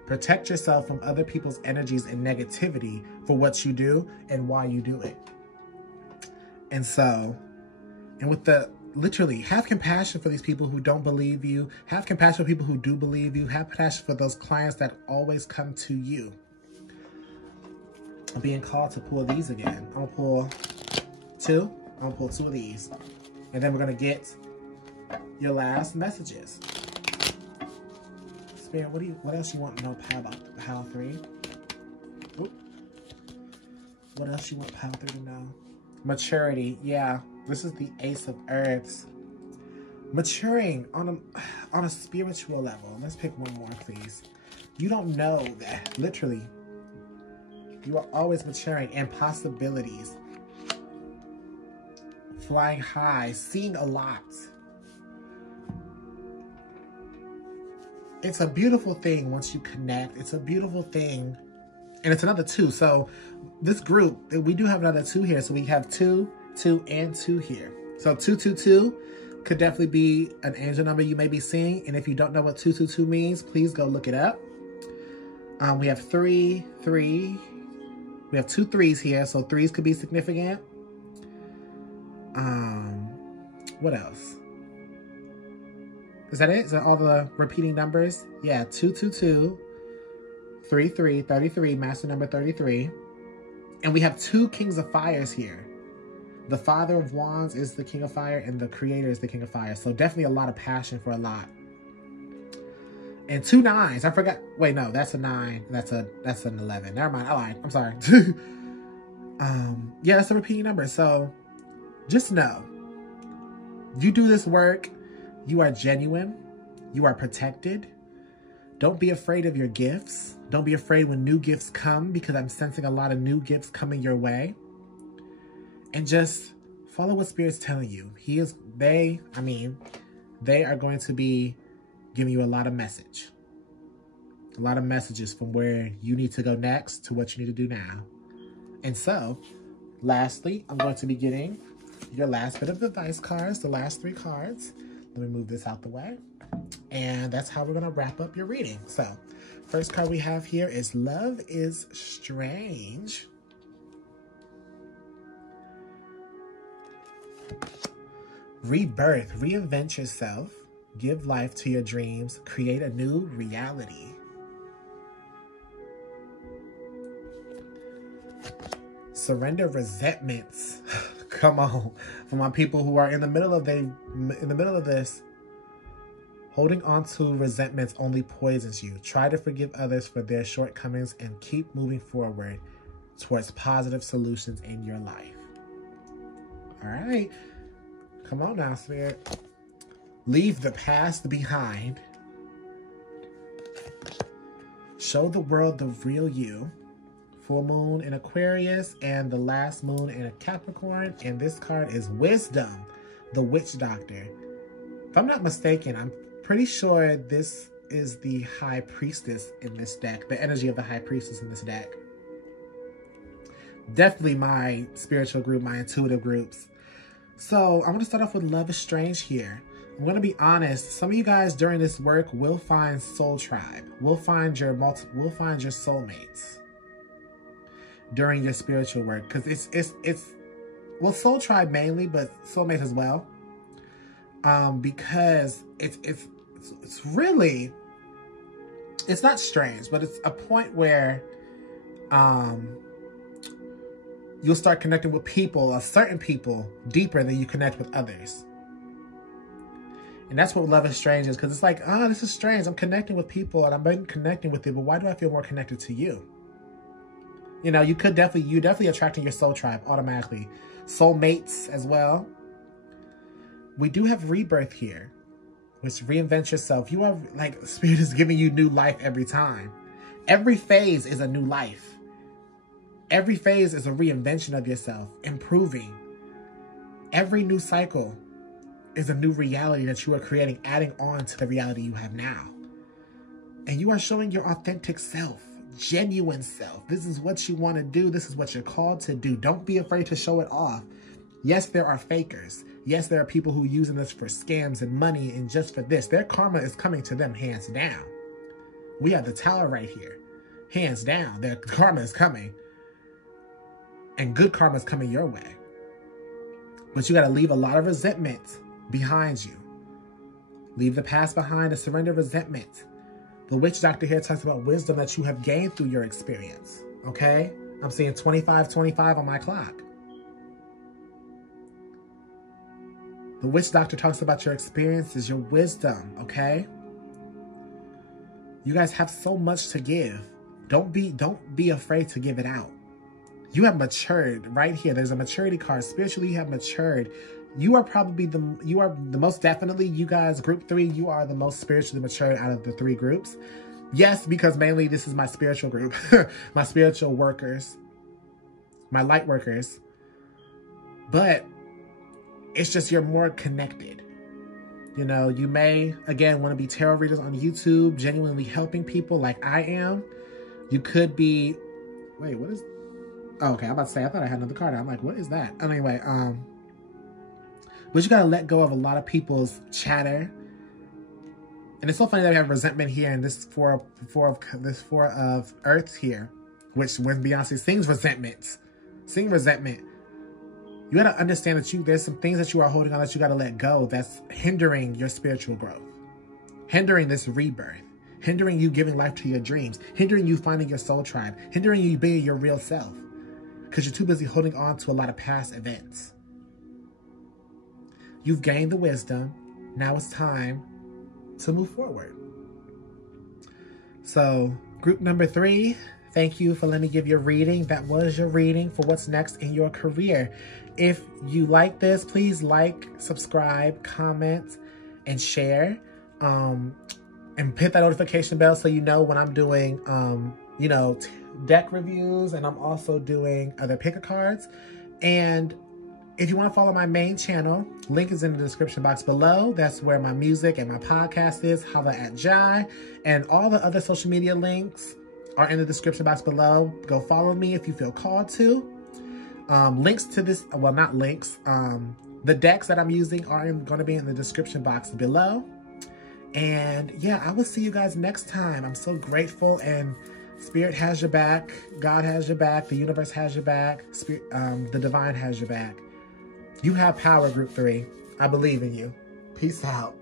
Protect yourself from other people's energies and negativity for what you do and why you do it. And so, and with the, literally, have compassion for these people who don't believe you. Have compassion for people who do believe you. Have compassion for those clients that always come to you. I'm being called to pull these again. I'm gonna pull two. I'm gonna pull two of these. And then we're gonna get your last messages. Spirit, what else you want to know about Pile 3? Oop. What else you want Pile 3 to know? Maturity, yeah. This is the Ace of Earths. Maturing on a spiritual level. Let's pick one more, please. You don't know that, literally. You are always maturing, and possibilities. Flying high, seeing a lot. It's a beautiful thing once you connect. It's a beautiful thing. And it's another 2. So this group, we do have another 2 here. So we have 2, 2, and 2 here. So 222 could definitely be an angel number you may be seeing. And if you don't know what 222 means, please go look it up. We have 3, 3. We have 2 3s here. So 3s could be significant. What else? Is that it? Is that all the repeating numbers? Yeah, 222, 33, 33, master number 33. And we have 2 Kings of Fires here. The Father of Wands is the King of Fire, and the Creator is the King of Fire. So definitely a lot of passion for a lot. And 2 9s. I forgot. Wait, no, that's a 9. That's an 11. Never mind. I lied. I'm sorry. Yeah, that's a repeating number. So just know, you do this work. You are genuine. You are protected. Don't be afraid of your gifts. Don't be afraid when new gifts come, because I'm sensing a lot of new gifts coming your way. And just follow what Spirit's telling you. They are going to be giving you a lot of message. A lot of messages from where you need to go next to what you need to do now. And so, lastly, I'm going to be getting your last bit of advice cards, the last 3 cards. Let me move this out the way. And that's how we're going to wrap up your reading. So, first card we have here is Love is Strange. Rebirth, reinvent yourself, give life to your dreams, create a new reality. Surrender resentments. Come on, for my people who are in the middle of this, holding on to resentments only poisons you. Try to forgive others for their shortcomings and keep moving forward towards positive solutions in your life. All right, come on now, Spirit. Leave the past behind. Show the world the real you. Full moon in Aquarius and the last moon in a Capricorn. And this card is Wisdom, the Witch Doctor. If I'm not mistaken, I'm pretty sure this is the High Priestess in this deck. The energy of the High Priestess in this deck. Definitely my spiritual group, my intuitive groups. So I'm going to start off with Love is Strange here. I'm going to be honest. Some of you guys during this work will find Soul Tribe. We'll find your soulmates during your spiritual work, because it's well, Soul Tribe mainly, but soulmates as well, because it's really, it's not strange, but it's a point where you'll start connecting with people, certain people, deeper than you connect with others. And that's what Love is Strange is, because it's like, oh, this is strange. I'm connecting with people and I've been connecting with you, but why do I feel more connected to you? You know, you're definitely attracting your soul tribe automatically. Soulmates as well. We do have rebirth here, which reinvent yourself. You are like, Spirit is giving you new life every time. Every phase is a new life. Every phase is a reinvention of yourself, improving. Every new cycle is a new reality that you are creating, adding on to the reality you have now. And you are showing your authentic self. genuine self. This is what you want to do. This is what you're called to do. Don't be afraid to show it off. Yes, there are fakers. Yes, there are people who are using this for scams and money and just for this. Their karma is coming to them hands down. We have the tower right here. Hands down, their karma is coming. And good karma is coming your way. But you got to leave a lot of resentment behind you. Leave the past behind and surrender resentment. The witch doctor here talks about wisdom that you have gained through your experience. Okay? I'm seeing 25-25 on my clock. The witch doctor talks about your experiences, your wisdom, okay? You guys have so much to give. Don't be afraid to give it out. You have matured right here. There's a maturity card. Spiritually, you have matured. You are probably the most definitely, you guys, group 3, you are the most spiritually matured out of the 3 groups. Yes, because mainly this is my spiritual group. My spiritual workers. My light workers. But it's just you're more connected. You know, you may, again, want to be tarot readers on YouTube, genuinely helping people like I am. You could be, wait, what is, oh, okay, I'm about to say, I thought I had another card. I'm like, what is that? Anyway, but you gotta let go of a lot of people's chatter. And it's so funny that we have resentment here in this four of earths here, which when Beyonce sings resentment, you got to understand that there's some things that you are holding on that you got to let go that's hindering your spiritual growth, hindering this rebirth, hindering you giving life to your dreams, hindering you finding your soul tribe, hindering you being your real self because you're too busy holding on to a lot of past events. You've gained the wisdom. Now it's time to move forward. So group number 3, thank you for letting me give your reading. That was your reading for what's next in your career. If you like this, please like, subscribe, comment, and share. And hit that notification bell so you know when I'm doing, you know, deck reviews, and I'm also doing other picker cards. And if you want to follow my main channel, link is in the description box below. That's where my music and my podcast is, Holla at Jai. And all the other social media links are in the description box below. Go follow me if you feel called to. Links to this, well, not links. The decks that I'm using are going to be in the description box below. And yeah, I will see you guys next time. I'm so grateful, and Spirit has your back. God has your back. The universe has your back. Spirit, the divine has your back. You have power, group 3. I believe in you. Peace out.